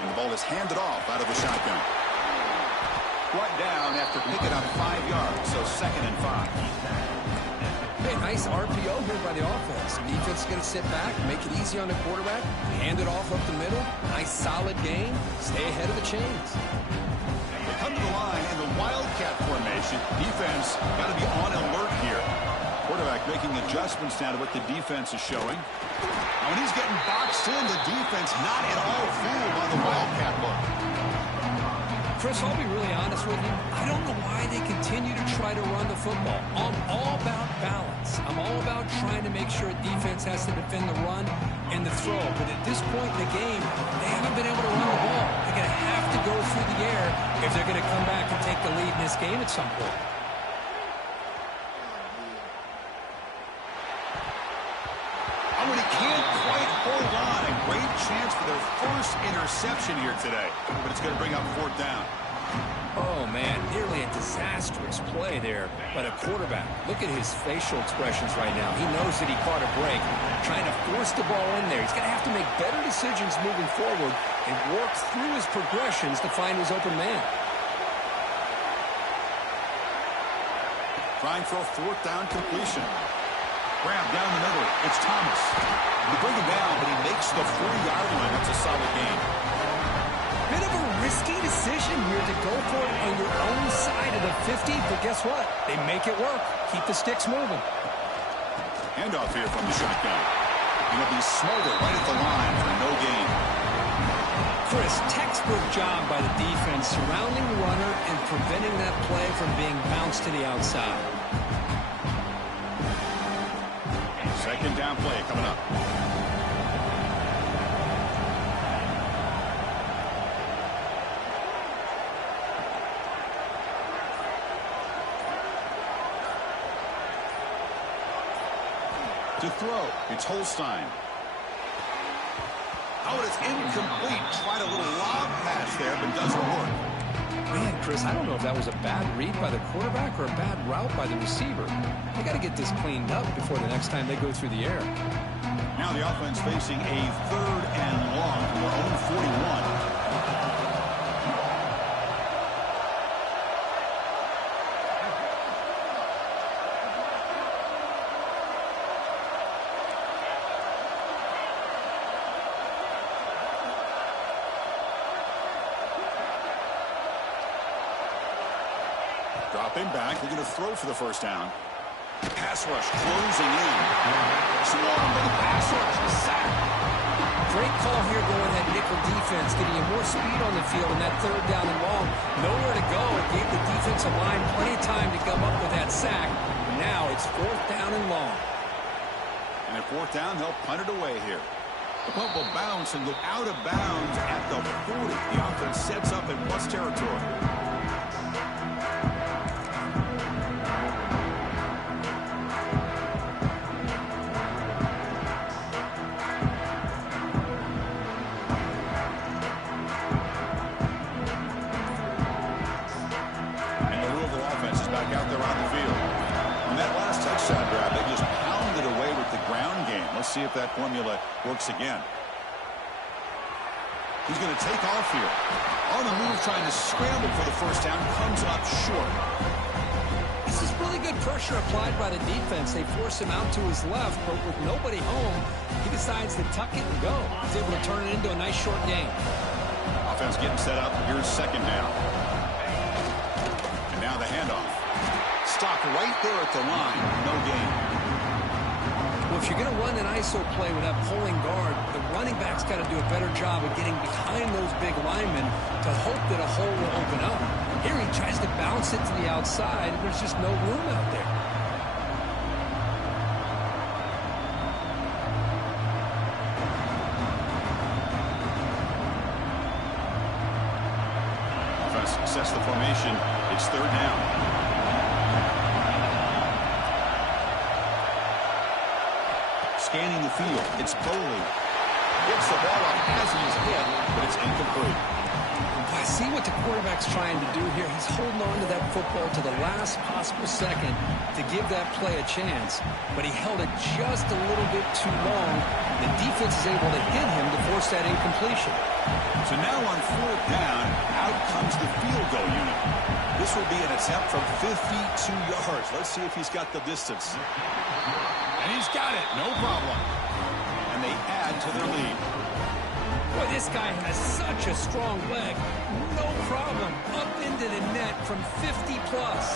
And the ball is handed off out of the shotgun. Brought down after picking up 5 yards, so 2nd and 5. Hey, nice RPO here by the offense. Defense is going to sit back, make it easy on the quarterback, hand it off up the middle. Nice solid game. Stay ahead of the chains. They come to the line in the Wildcat formation. Defense got to be on alert here. Quarterback making adjustments now to what the defense is showing. Now when he's getting boxed in, the defense not at all fooled by the Wildcat look. Chris, I'll be really honest with you. I don't know why they continue to try to run the football. I'm all about balance. I'm all about trying to make sure defense has to defend the run, and the throw, but at this point in the game, they haven't been able to run the ball. They're going to have to go through the air if they're going to come back and take the lead in this game at some point. Oh, and he can't quite hold on. A great chance for their first interception here today, but it's going to bring up fourth down. Oh, man, nearly a disastrous play there by the quarterback. Look at his facial expressions right now. He knows that he caught a break, trying to force the ball in there. He's going to have to make better decisions moving forward and work through his progressions to find his open man. Trying for a fourth down completion. Grab down the middle. It's Thomas. They bring him down, but he makes the 40-yard line. That's a solid gain. Bit of a risky decision here to go for it on your own side of the 50, but guess what? They make it work. Keep the sticks moving. Handoff here from the shotgun. He'll be smothered right at the line for no gain. Chris, textbook job by the defense surrounding the runner and preventing that play from being bounced to the outside. Second down play coming up. To throw, it's Holstein. Oh, it's incomplete. Tried a little lob pass there, but doesn't work. Man, Chris, I don't know if that was a bad read by the quarterback or a bad route by the receiver. They got to get this cleaned up before the next time they go through the air. Now the offense facing a third and long from their own 41. Dropping back, they're going to throw for the first down. Pass rush closing in. Swarm with a pass rush. A sack. Great call here going that nickel defense, getting you more speed on the field in that third down and long. Nowhere to go. It gave the defensive line plenty of time to come up with that sack. Now it's fourth down and long. And at fourth down, they'll punt it away here. The punt will bounce and go out of bounds at the 40. The offense sets up in plus territory. Let's see if that formula works again. He's going to take off here. On the move, trying to scramble for the first down. Comes up short. This is really good pressure applied by the defense. They force him out to his left, but with nobody home, he decides to tuck it and go. He's able to turn it into a nice short game. Offense getting set up. Here's second down. And now the handoff. Stopped right there at the line. No gain. Well, if you're going to run an ISO play with that pulling guard, the running back's got to do a better job of getting behind those big linemen to hope that a hole will open up. Here he tries to bounce it to the outside, and there's just no room out there. Offense sets the formation. It's third down. Scanning the field, it's Boley. Gets the ball up as he's hit, but it's incomplete. I see what the quarterback's trying to do here. He's holding on to that football to the last possible second to give that play a chance, but he held it just a little bit too long. The defense is able to hit him to force that incompletion. So now on fourth down, out comes the field goal unit. This will be an attempt from 52 yards. Let's see if he's got the distance. And he's got it, no problem. And they add to their lead. Boy, this guy has such a strong leg. No problem. Up into the net from 50 plus.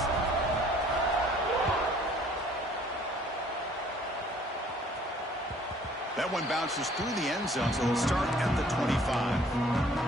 That one bounces through the end zone, so they'll start at the 25.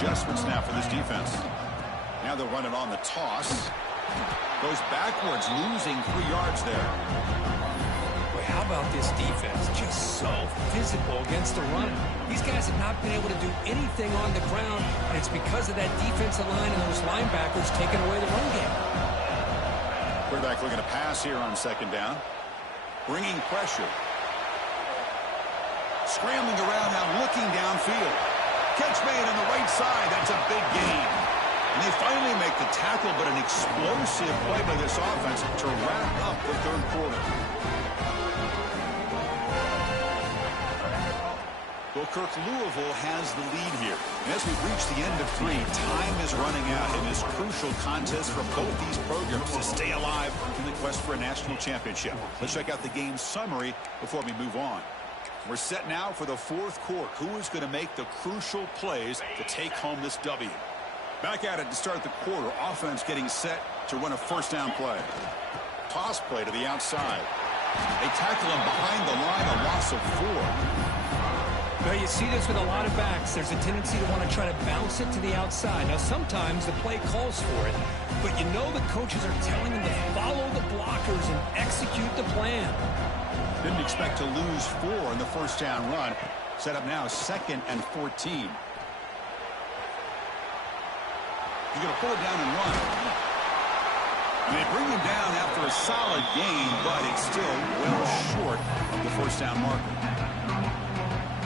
adjustments now for this defense. Now they'll run it on the toss. Goes backwards, losing 3 yards there. Boy, how about this defense? Just so physical against the run. These guys have not been able to do anything on the ground, and it's because of that defensive line and those linebackers taking away the run game. Quarterback looking to pass here on 2nd down. Bringing pressure. Scrambling around now, looking downfield. Catch made on the right side. That's a big gain. And they finally make the tackle, but an explosive play by this offense to wrap up the 3rd quarter. Well, Kirk, Louisville has the lead here. And as we've reached the end of 3, time is running out in this crucial contest for both these programs to stay alive in the quest for a national championship. Let's check out the game summary before we move on. We're set now for the 4th quarter. Who is going to make the crucial plays to take home this W? Back at it to start the quarter. Offense getting set to run a 1st down play. Toss play to the outside. They tackle him behind the line, a loss of 4. Well, you see this with a lot of backs. There's a tendency to want to try to bounce it to the outside. Now, sometimes the play calls for it, but you know the coaches are telling them to follow the blockers and execute the plan. Didn't expect to lose 4 in the 1st down run. Set up now 2nd and 14. He's going to pull it down and run. And they bring him down after a solid gain, but it's still well short of the 1st down marker.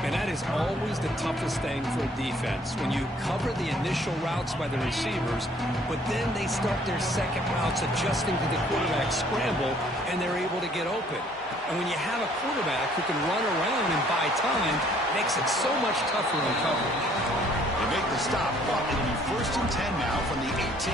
And that is always the toughest thing for a defense, when you cover the initial routes by the receivers, but then they start their second routes adjusting to the quarterback scramble, and they're able to get open. And when you have a quarterback who can run around and buy time, it makes it so much tougher in coverage. They make the stop, but it'll be 1st and 10 now from the 18.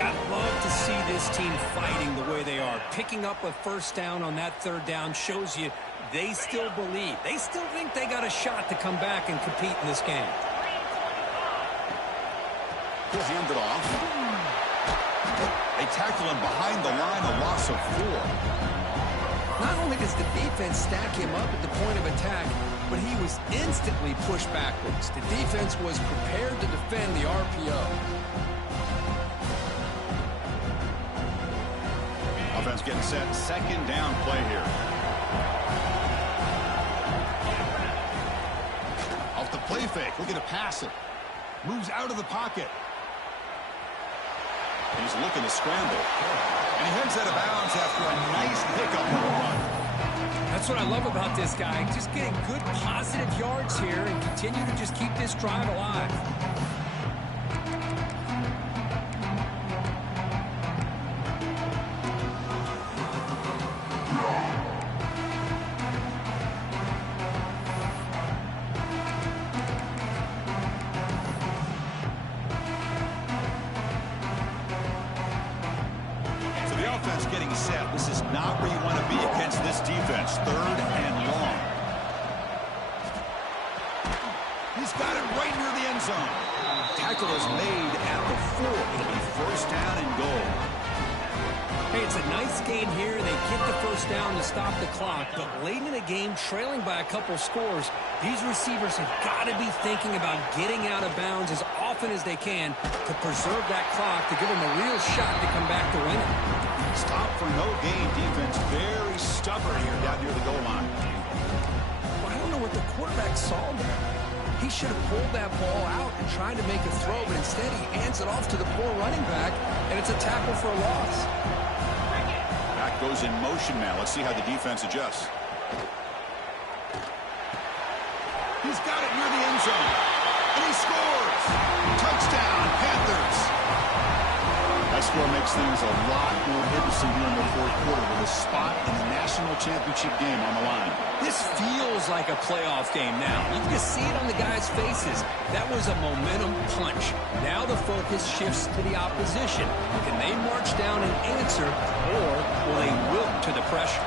I'd love to see this team fighting the way they are. Picking up a 1st down on that 3rd down shows you they still believe. They still think they got a shot to come back and compete in this game. He'll hand it off. They tackle him behind the line, a loss of 4. Not only does the defense stack him up at the point of attack, but he was instantly pushed backwards. The defense was prepared to defend the RPO. Offense getting set. 2nd down play here. Off the play fake. Looking to pass it. Moves out of the pocket. He's looking to scramble. And he heads out of bounds after a nice pickup on the run. That's what I love about this guy. Just getting good positive yards here and continue to just keep this drive alive. Getting set. This is not where you want to be against this defense. 3rd and long. He's got it right near the end zone. Tackle is made at the 4. It'll be 1st down and goal. Hey, it's a nice gain here. They get the 1st down to stop the clock, but late in the game, trailing by a couple scores, these receivers have got to be thinking about getting out of bounds as often as they can to preserve that clock, to give them a real shot to come back to win it. Stop for no gain defense. Very stubborn here down near the goal line. Well, I don't know what the quarterback saw there. He should have pulled that ball out and tried to make a throw, but instead he hands it off to the poor running back, and it's a tackle for a loss. Back goes in motion now. Let's see how the defense adjusts. He's got it near the end zone. And he scores. Touchdown, Panthers. That score makes things a lot more interesting here in the 4th quarter with a spot in the national championship game on the line. This feels like a playoff game now. You can see it on the guys' faces. That was a momentum punch. Now the focus shifts to the opposition. Can they march down and answer, or will they wilt to the pressure?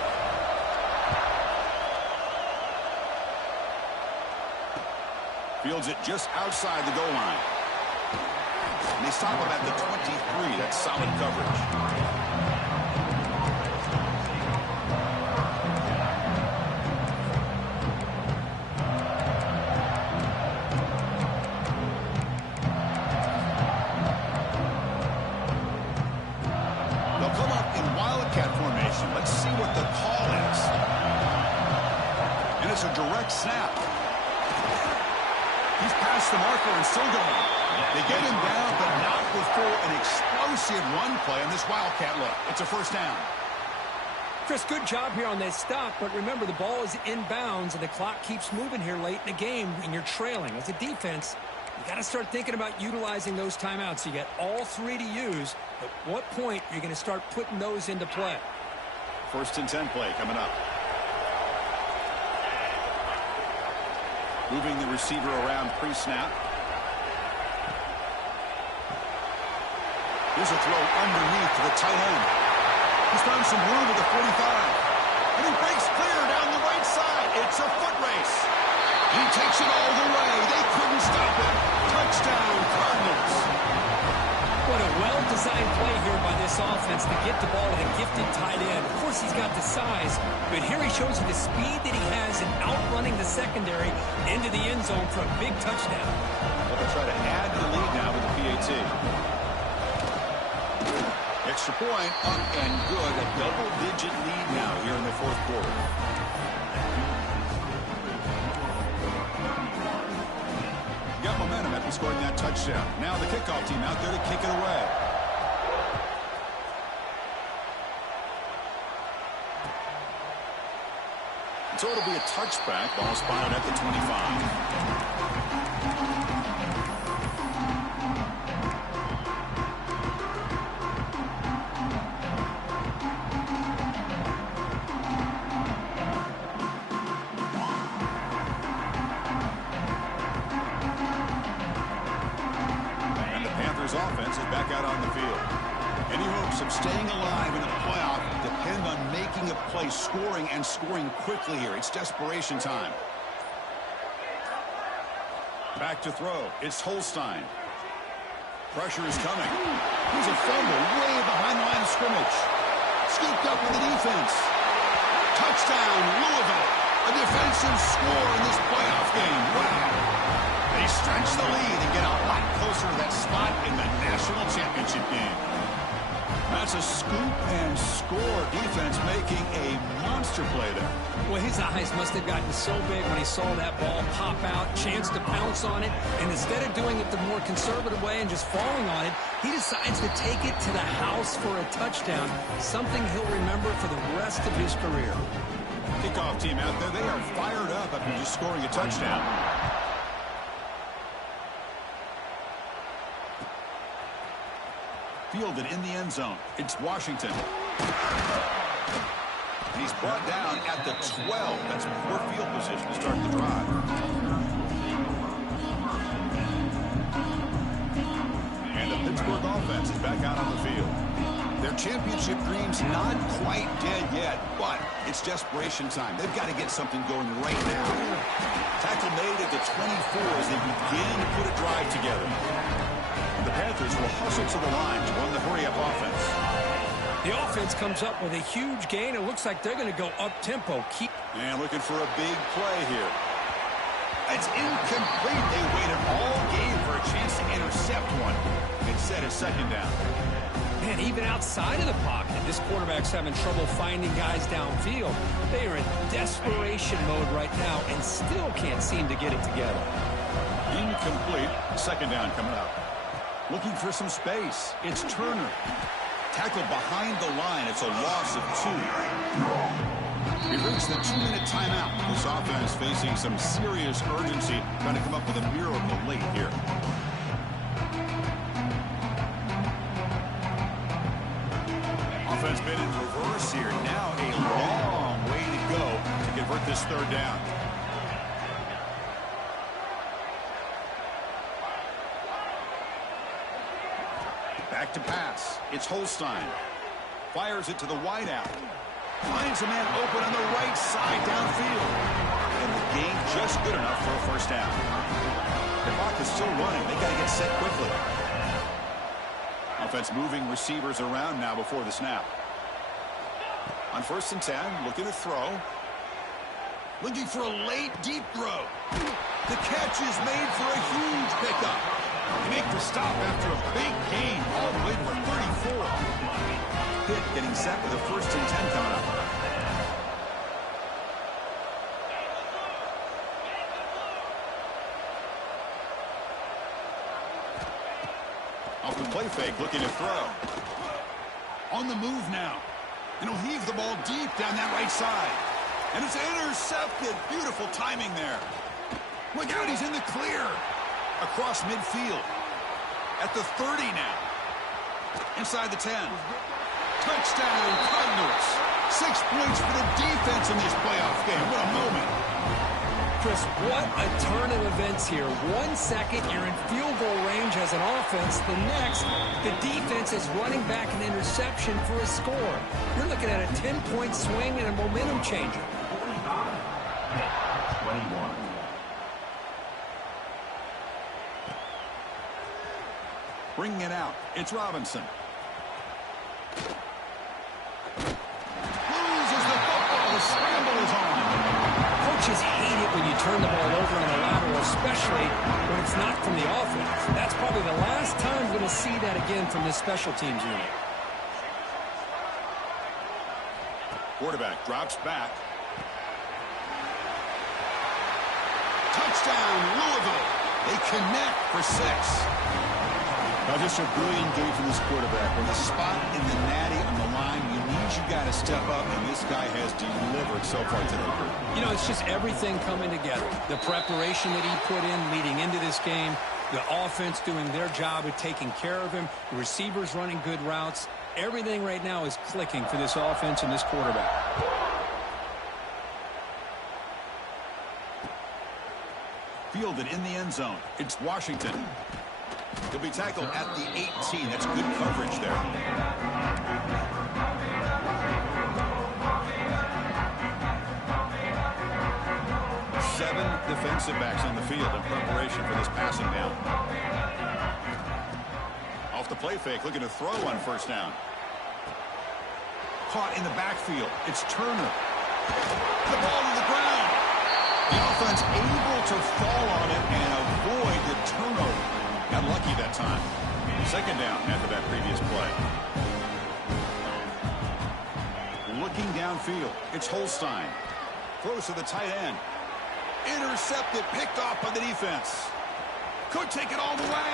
Fields it just outside the goal line. And they stop him at the 23. That's solid coverage. Wildcat formation. Let's see what the call is. And it's a direct snap. He's past the marker and still going. They get him down, but not before an explosive run play on this Wildcat look. It's a first down. Chris, good job here on that stop, but remember the ball is inbounds and the clock keeps moving here late in the game and you're trailing. As a defense, you got to start thinking about utilizing those timeouts. You got all three to use. At what point are you going to start putting those into play? 1st and 10 play coming up. Moving the receiver around pre-snap. Here's a throw underneath to the tight end. He's found some room at the 45. And he breaks clear down the right side. It's a foot race. He takes it all the way. They couldn't stop him. Touchdown, Cardinals. What a well-designed play here by this offense to get the ball to the gifted tight end. Of course, he's got the size, but here he shows you the speed that he has in outrunning the secondary into the end zone for a big touchdown. Well, they'll try to add to the lead now with the PAT. Extra point, up and good. A double-digit lead now here in the 4th quarter. Got momentum after scoring that touchdown. Now the kickoff team out there to kick it away. So it'll be a touchback. Ball spotted at the 25. Offense is back out on the field. Any hopes of staying alive in a playoff depend on making a play, scoring, and scoring quickly here. It's desperation time. Back to throw. It's Holstein. Pressure is coming. Here's a fumble way behind the line of scrimmage. Scooped up with the defense. Touchdown, Louisville. A defensive score in this playoff game. Wow. They stretch the lead and get a lot closer to that spot in the national championship game. That's a scoop and score defense making a monster play there. Well, his eyes must have gotten so big when he saw that ball pop out, chance to pounce on it, and instead of doing it the more conservative way and just falling on it, he decides to take it to the house for a touchdown, something he'll remember for the rest of his career. Kickoff team out there, they are fired up after just scoring a touchdown. Fielded in the end zone. It's Washington. And he's brought down at the 12. That's poor field position to start the drive. And the Pittsburgh offense is back out on the field. Their championship dream's not quite dead yet, but it's desperation time. They've got to get something going right now. Tackle made at the 24 as they begin to put a drive together. The Panthers will hustle to the line to run the hurry-up offense. The offense comes up with a huge gain. It looks like they're going to go up-tempo. And looking for a big play here. It's incomplete. They waited all game for a chance to intercept one. Instead, it's 2nd down. Man, even outside of the pocket, this quarterback's having trouble finding guys downfield. They are in desperation mode right now and still can't seem to get it together. Incomplete. 2nd down coming up. Looking for some space. It's Turner. Tackled behind the line. It's a loss of 2. We reached the 2-minute timeout. This offense facing some serious urgency, trying to come up with a miracle late here. Offense been in reverse here. Now a long way to go to convert this 3rd down. Back to pass. It's Holstein. Fires it to the wideout. Finds a man open on the right side downfield. And the gain just good enough for a 1st down. The clock is still running. They got to get set quickly. Offense moving receivers around now before the snap. On 1st and 10, looking to throw. Looking for a late, deep throw. The catch is made for a huge pickup. They make the stop after a big gain all the way to the 34. hit, getting set with a 1st and 10 coming up. Off the play fake, looking to throw. On the move now. And he'll heave the ball deep down that right side. And it's intercepted. Beautiful timing there. Look out, he's in the clear. Across midfield. At the 30 now. Inside the 10. Touchdown, Cardinals. 6 points for the defense in this playoff game. What a moment. Chris, what a turn of events here. 1 second, you're in field goal range as an offense. The next, the defense is running back an interception for a score. You're looking at a 10-point swing and a momentum changer. 21. Bringing it out. It's Robinson. Loses the football. The scramble is on. Coaches hate it when you turn the ball over on the lateral, especially when it's not from the offense. That's probably the last time we're going to see that again from this special teams unit. Quarterback drops back. Touchdown, Louisville. They connect for 6. Just a brilliant game from this quarterback. With a spot in the natty on the line, you got to step up, and this guy has delivered so far today. You know, it's just everything coming together. The preparation that he put in leading into this game, the offense doing their job of taking care of him, the receivers running good routes. Everything right now is clicking for this offense and this quarterback. Fielded in the end zone. It's Washington. He'll be tackled at the 18. That's good coverage there. Seven defensive backs on the field in preparation for this passing down. Off the play fake, looking to throw on 1st down. Caught in the backfield. It's Turner. The ball to the ground. The offense able to fall on it and avoid the turnover. Got lucky that time. 2nd down after that previous play. Looking downfield. It's Holstein. Throws to the tight end. Intercepted, picked off by the defense. Could take it all the way.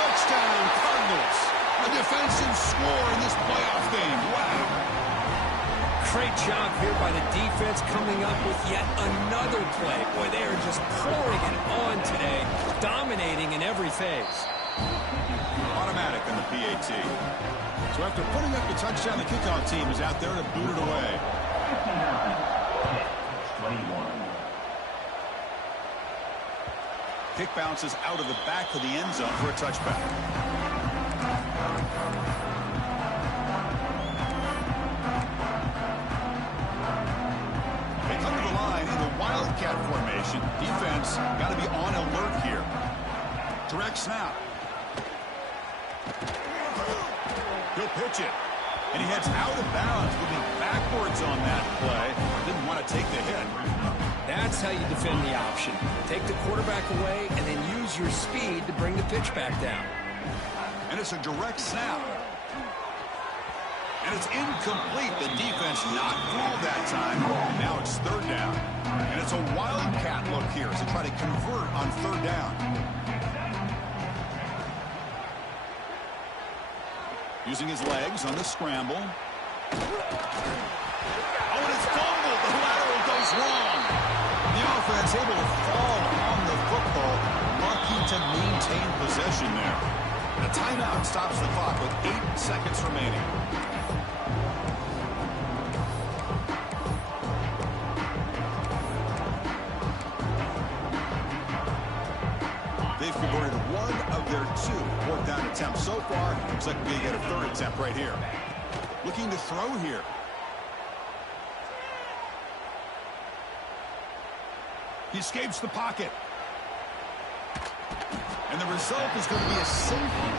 Touchdown, Cardinals. A defensive score in this playoff game. Wow. Great job here by the defense coming up with yet another play. Boy, they are just pouring it on today, dominating in every phase. Automatic on the PAT. So after putting up the touchdown, the kickoff team is out there to boot it away. 21. Kick bounces out of the back of the end zone for a touchback. They come to the line in the Wildcat formation. Defense got to be on alert here. Direct snap. He'll pitch it. And he heads out of bounds, moving backwards on that play. Didn't want to take the hit. That's how you defend the option. Take the quarterback away and then use your speed to bring the pitch back down. And it's a direct snap. And it's incomplete. The defense not fooled that time. Now it's 3rd down. And it's a Wildcat look here as they try to convert on 3rd down. Using his legs on the scramble. Oh, and it's fumbled. The lateral goes wrong. The offense able to fall on the football. Lucky to maintain possession there. The timeout stops the clock with 8 seconds remaining. They've converted 1 of their 2 4th down attempts so far. Looks like we're going to get a 3rd attempt right here. Looking to throw here. He escapes the pocket. And the result is going to be a safety.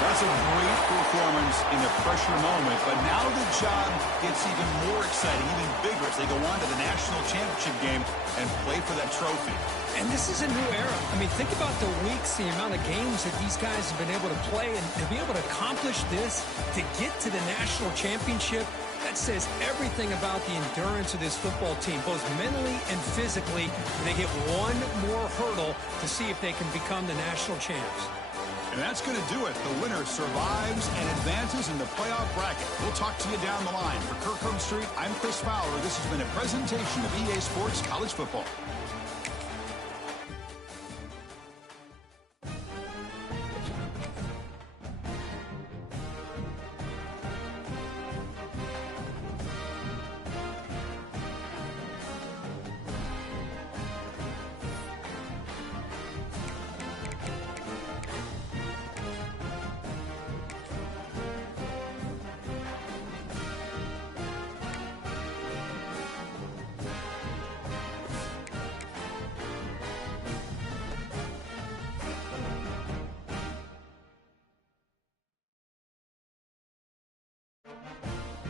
That's was a great performance in a pressure moment, but now the job gets even more exciting, even bigger as they go on to the national championship game and play for that trophy. And this is a new era. I mean, think about the weeks, the amount of games that these guys have been able to play, and to be able to accomplish this, to get to the national championship, that says everything about the endurance of this football team, both mentally and physically. They get one more hurdle to see if they can become the national champs. And that's going to do it. The winner survives and advances in the playoff bracket. We'll talk to you down the line. For Kirkland Street, I'm Chris Fowler. This has been a presentation of EA Sports College Football.